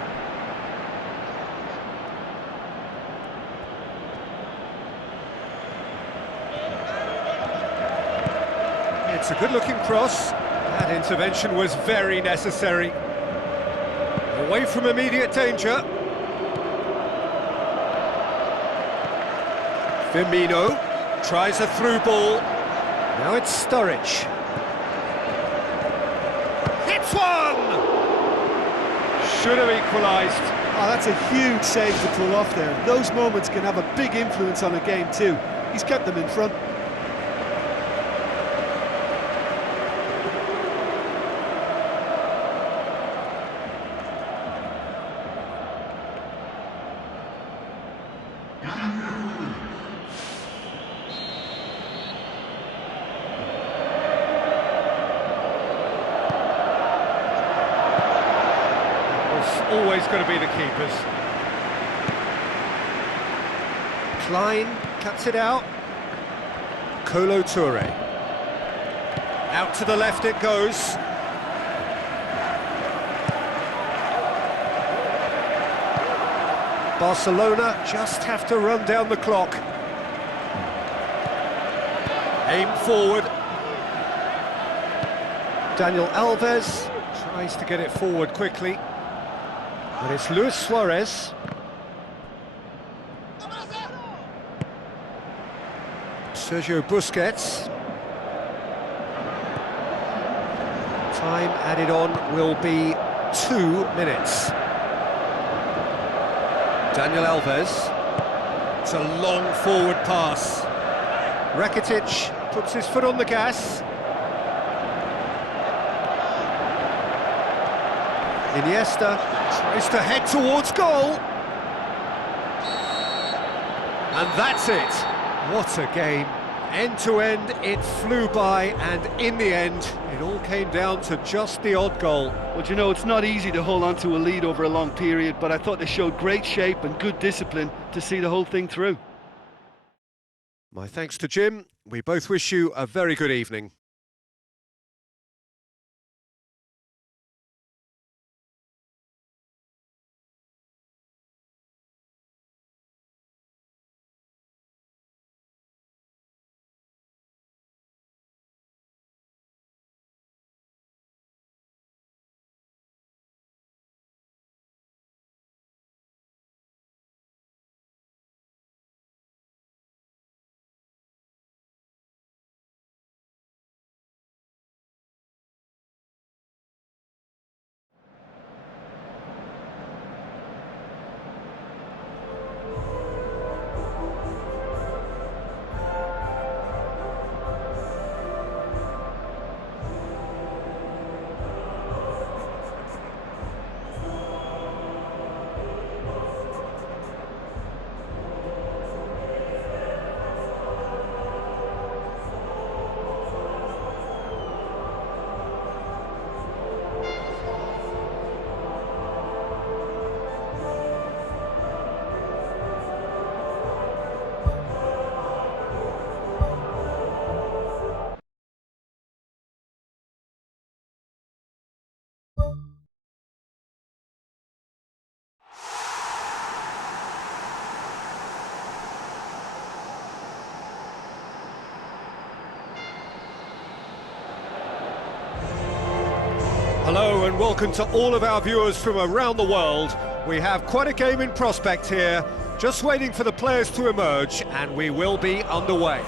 It's a good-looking cross. That intervention was very necessary. Away from immediate danger. Firmino tries a through ball. Now it's Sturridge. Hits one! Should have equalised. Oh, that's a huge save to pull off there. Those moments can have a big influence on a game too. He's kept them in front. always going to be the keepers. Klein cuts it out. Kolo Toure. Out to the left it goes. Barcelona just have to run down the clock. Aim forward. Daniel Alves tries to get it forward quickly. But it's Luis Suarez. Sergio Busquets. Time added on will be 2 minutes. Daniel Alves. It's a long forward pass. Rakitic puts his foot on the gas. Iniesta tries to head towards goal. And that's it. What a game. End to end, it flew by, and in the end, it all came down to just the odd goal. Well, you know, it's not easy to hold on to a lead over a long period, but I thought they showed great shape and good discipline to see the whole thing through. My thanks to Jim. We both wish you a very good evening. Hello and welcome to all of our viewers from around the world. We have quite a game in prospect here, just waiting for the players to emerge, and we will be underway.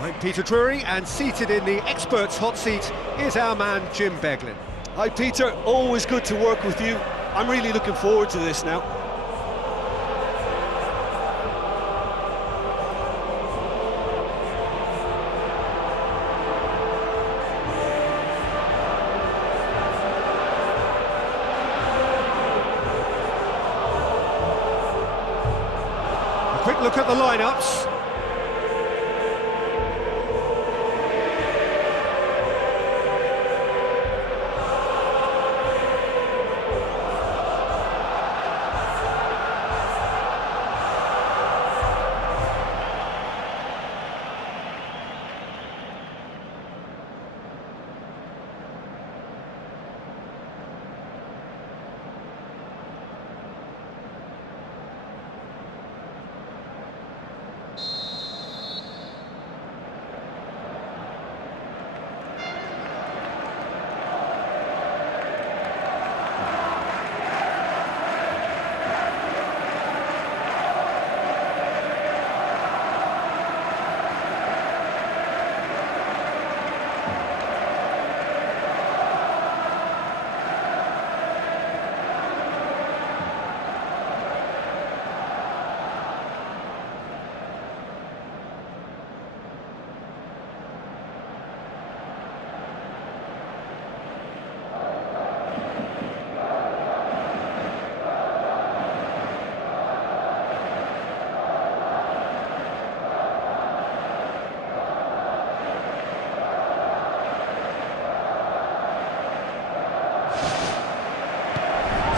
I'm Peter Drury, and seated in the experts' hot seat is our man Jim Beglin. Hi Peter, always good to work with you. I'm really looking forward to this now. Quick look at the lineups.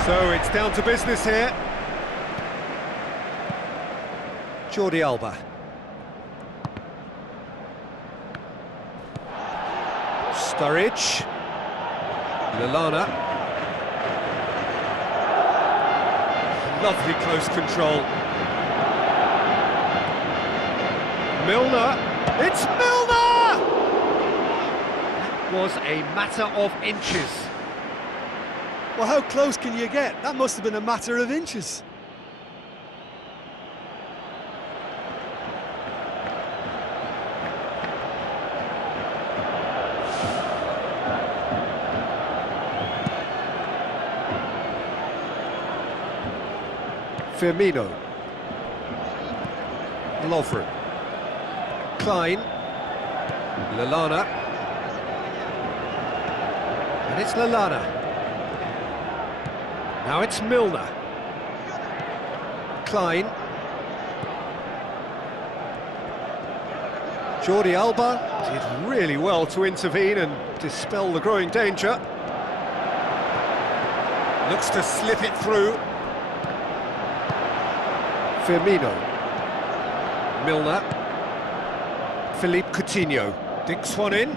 So it's down to business here. Jordi Alba. Sturridge. Lallana. Lovely close control. Milner. It's Milner! That was a matter of inches. Well, how close can you get? That must have been a matter of inches. Firmino. Lovren. Klein. Lallana. And it's Lallana. Now it's Milner. Klein. Jordi Alba did really well to intervene and dispel the growing danger. Looks to slip it through. Firmino. Milner. Philippe Coutinho. Dinks one in.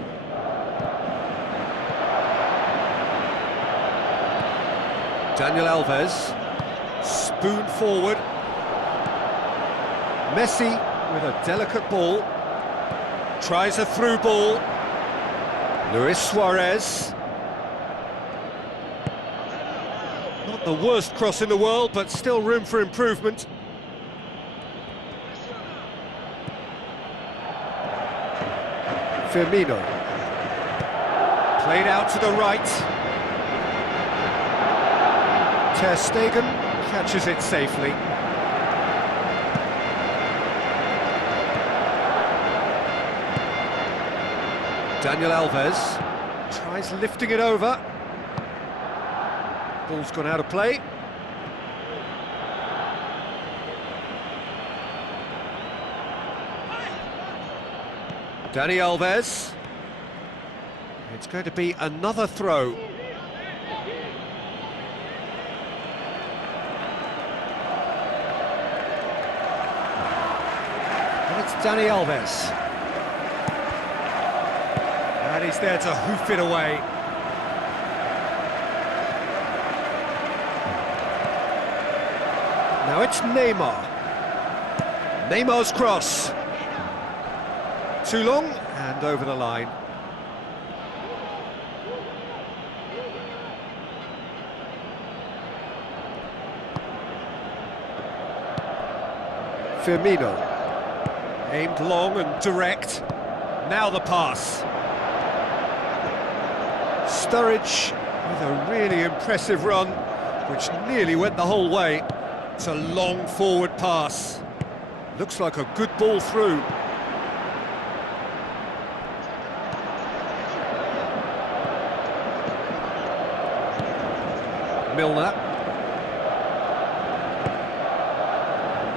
Daniel Alves. Spoon forward. Messi with a delicate ball. Tries a through ball. Luis Suarez. Not the worst cross in the world, but still room for improvement. Firmino. Played out to the right. Ter Stegen catches it safely. Daniel Alves tries lifting it over. Ball's gone out of play. Dani Alves. It's going to be another throw. And it's Dani Alves. And he's there to hoof it away. Now it's Neymar. Neymar's cross. Too long, and over the line. Firmino. Aimed long and direct. Now the pass. Sturridge with a really impressive run, which nearly went the whole way. It's a long forward pass. Looks like a good ball through. Milner.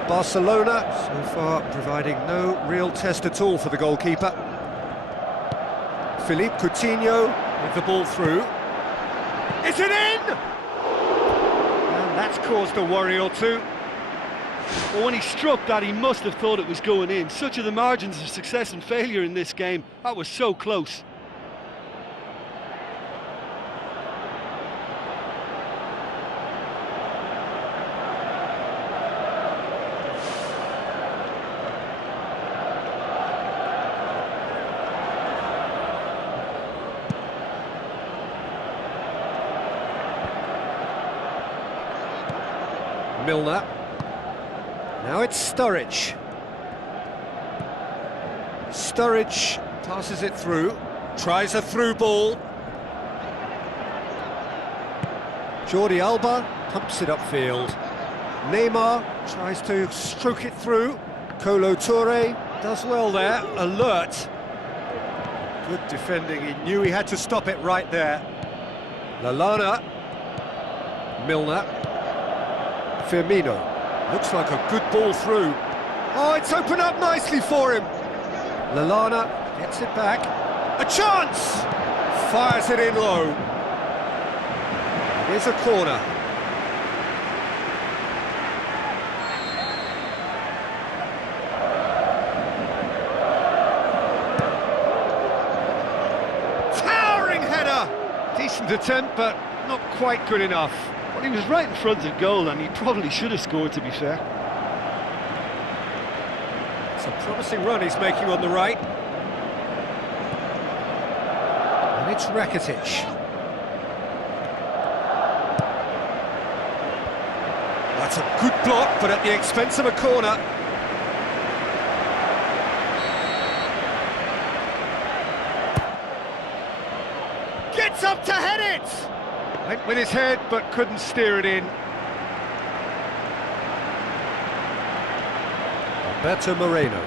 Barcelona, so far, providing no real test at all for the goalkeeper. Philippe Coutinho with the ball through. Is it in? And that's caused a worry or two. Well, when he struck that, he must have thought it was going in. Such are the margins of success and failure in this game. That was so close. Milner. Now it's Sturridge. Sturridge passes it through, tries a through ball. Jordi Alba pumps it upfield. Neymar tries to stroke it through. Kolo Touré does well there, alert. Good defending, he knew he had to stop it right there. Lallana. Milner. Firmino. Looks like a good ball through. Oh, it's opened up nicely for him. Lallana gets it back. A chance! Fires it in low. Here's a corner. Decent attempt, but not quite good enough. Well, he was right in front of goal, and he probably should have scored, to be fair. It's a promising run he's making on the right. And it's Rakitic. That's a good block, but at the expense of a corner. Gets up to head it! Went with his head, but couldn't steer it in. Alberto Moreno.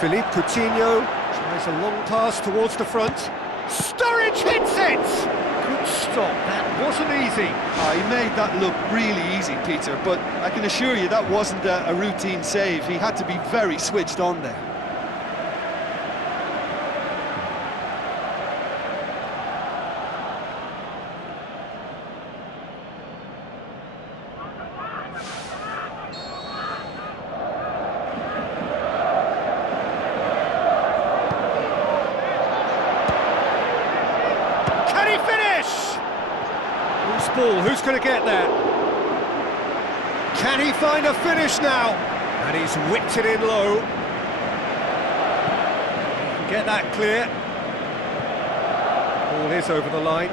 Philippe Coutinho tries a long pass towards the front. Sturridge hits it! Good stop, that wasn't easy. He made that look really easy, Peter, but I can assure you that wasn't a routine save. He had to be very switched on there. Ball, who's going to get that? Can he find a finish now? And he's whipped it in low. Get that clear. Ball is over the line.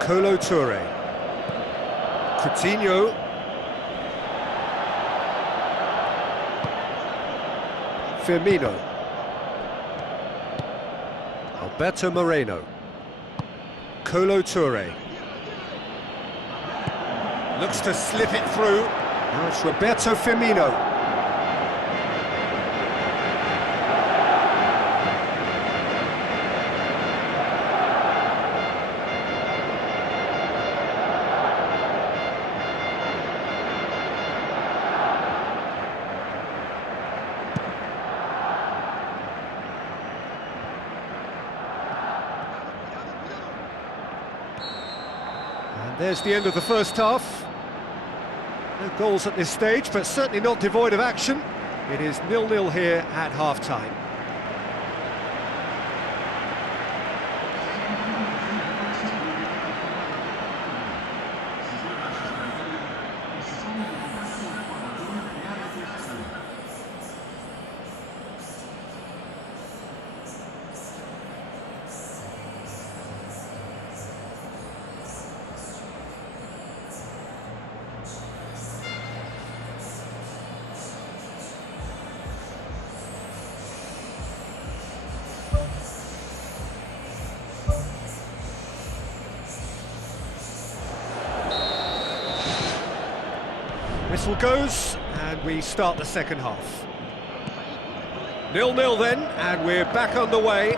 Kolo Touré. Coutinho. Firmino. Alberto Moreno. Kolo Touré. Looks to slip it through. Now it's Roberto Firmino. There's the end of the first half. No goals at this stage, but certainly not devoid of action. It is 0-0 here at half-time. Whistle goes, and we start the second half. 0-0 then, and we're back underway.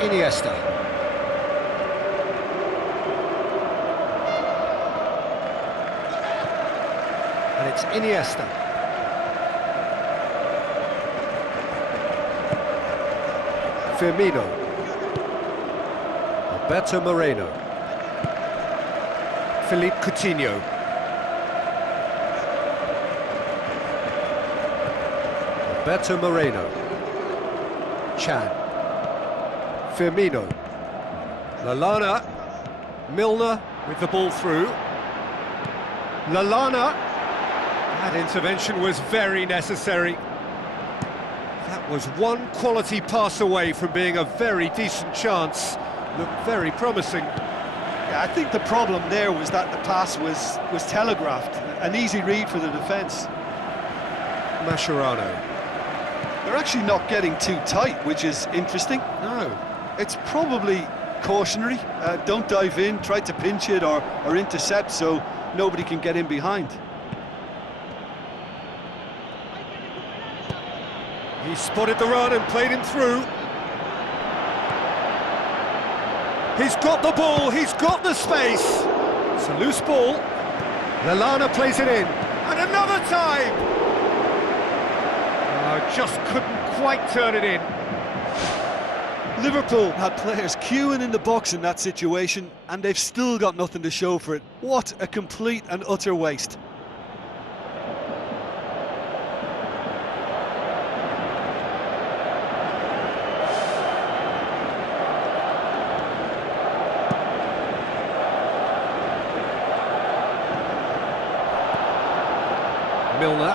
Iniesta. And it's Iniesta. Firmino. Alberto Moreno. Philippe Coutinho. Alberto Moreno. Chan. Firmino. Lallana. Milner with the ball through. Lallana. That intervention was very necessary. That was one quality pass away from being a very decent chance. Looked very promising. Yeah, I think the problem there was that the pass was telegraphed. An easy read for the defence. Mascherano. They're actually not getting too tight, which is interesting. No. It's probably cautionary. Don't dive in, try to pinch it or intercept so nobody can get in behind. He spotted the run and played him through. He's got the ball, he's got the space. It's a loose ball. Lallana plays it in. And another time! Just couldn't quite turn it in. Liverpool had players queuing in the box in that situation, and they've still got nothing to show for it. What a complete and utter waste. Milner.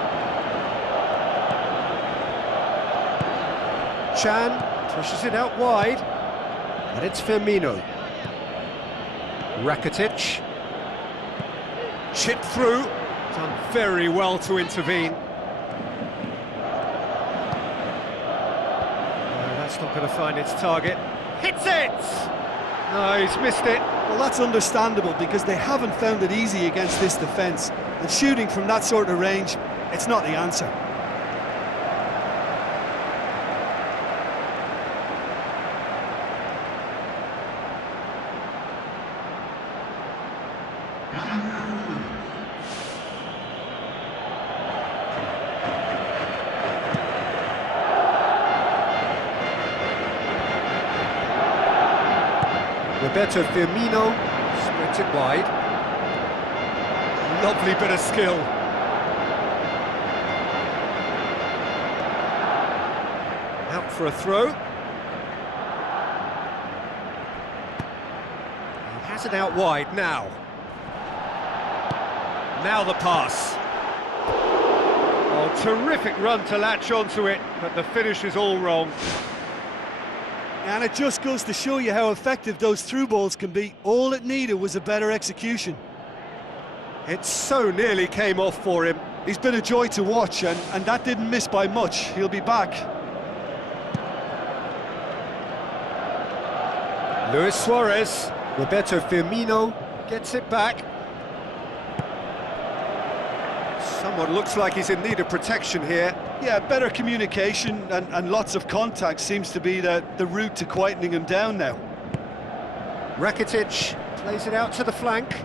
Chan pushes it out wide, and it's Firmino. Rakitic. Chipped through, done very well to intervene. No, that's not going to find its target. Hits it! No, he's missed it. Well, that's understandable because they haven't found it easy against this defence. And shooting from that sort of range, it's not the answer. Roberto Firmino spreads it wide. Lovely bit of skill. Out for a throw. He has it out wide now. Now the pass. Oh, terrific run to latch onto it, but the finish is all wrong. And it just goes to show you how effective those through balls can be. All it needed was a better execution. It so nearly came off for him. He's been a joy to watch, and that didn't miss by much. He'll be back. Luis Suarez. Roberto Firmino gets it back. Someone looks like he's in need of protection here. Yeah, better communication and lots of contact seems to be the route to quietening him down now. Rakitic plays it out to the flank.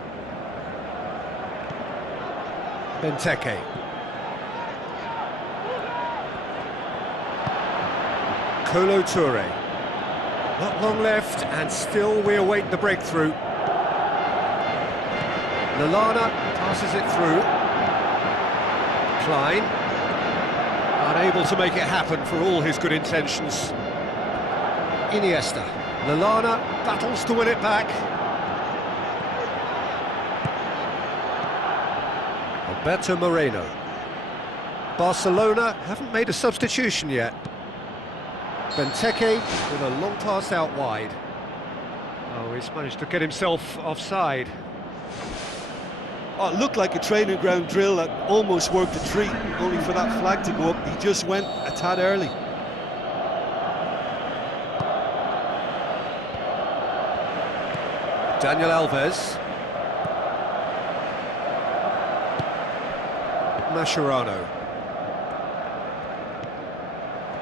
Benteke. Kolo Touré. Not long left, and still we await the breakthrough. Lallana passes it through. Klein, unable to make it happen for all his good intentions. Iniesta. Lallana battles to win it back. Alberto Moreno. Barcelona haven't made a substitution yet. Benteke with a long pass out wide. Oh, he's managed to get himself offside. Oh, it looked like a training ground drill that almost worked a treat, only for that flag to go up. He just went a tad early. Daniel Alves. Mascherano.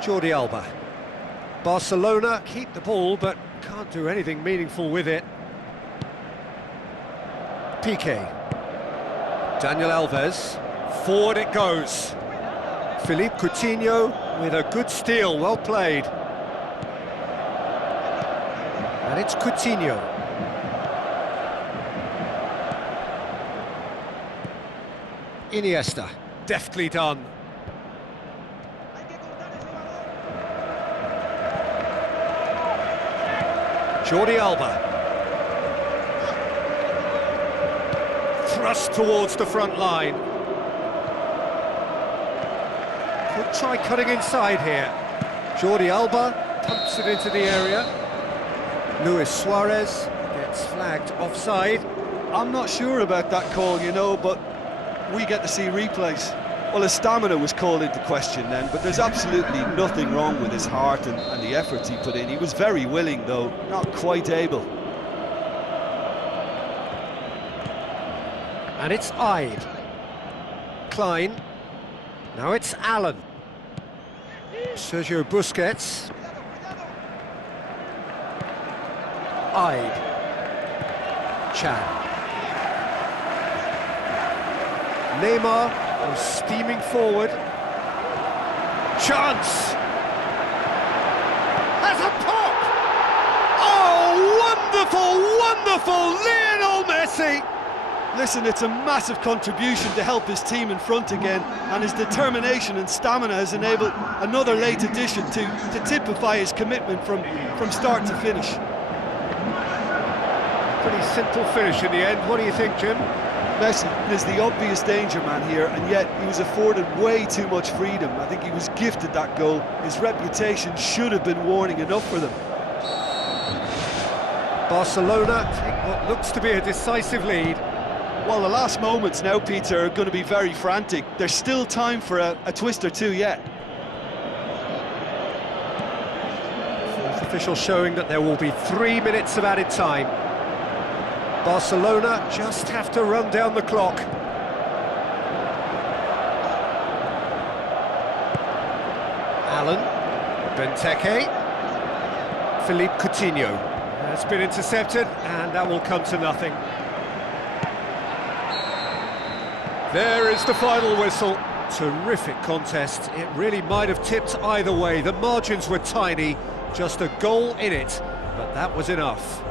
Jordi Alba. Barcelona keep the ball, but can't do anything meaningful with it. Piqué. Daniel Alves. Forward it goes. Philippe Coutinho with a good steal, well played. And it's Coutinho. Iniesta, deftly done. Jordi Alba. Thrust towards the front line. Could try cutting inside here. Jordi Alba pumps it into the area. Luis Suarez gets flagged offside. I'm not sure about that call, you know, but we get to see replays. Well, his stamina was called into question then, but there's absolutely nothing wrong with his heart and the efforts he put in. He was very willing, though, not quite able. And it's Ide. Klein. Now it's Allen. Sergio Busquets. Ide. Chan. Neymar was steaming forward. Chance! Has a pop! Wonderful Lionel Messi! Listen, it's a massive contribution to help his team in front again, and his determination and stamina has enabled another late addition to typify his commitment from start to finish. Pretty simple finish in the end. What do you think, Jim? Messi is the obvious danger man here, and yet he was afforded way too much freedom. I think he was gifted that goal. His reputation should have been warning enough for them. Barcelona take what looks to be a decisive lead. Well, the last moments now, Peter, are going to be very frantic. There's still time for a twist or two yet. Fourth official showing that there will be 3 minutes of added time. Barcelona just have to run down the clock. Allen, Benteke, Philippe Coutinho. That's been intercepted, and that will come to nothing. There is the final whistle. Terrific contest. It really might have tipped either way. The margins were tiny, just a goal in it, but that was enough.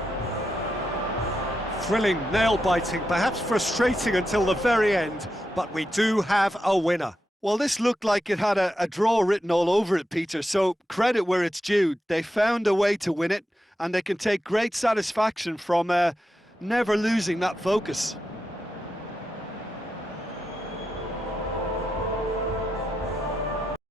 Thrilling, nail-biting, perhaps frustrating until the very end, but we do have a winner. Well, this looked like it had a draw written all over it, Peter, so credit where it's due. They found a way to win it, and they can take great satisfaction from never losing that focus.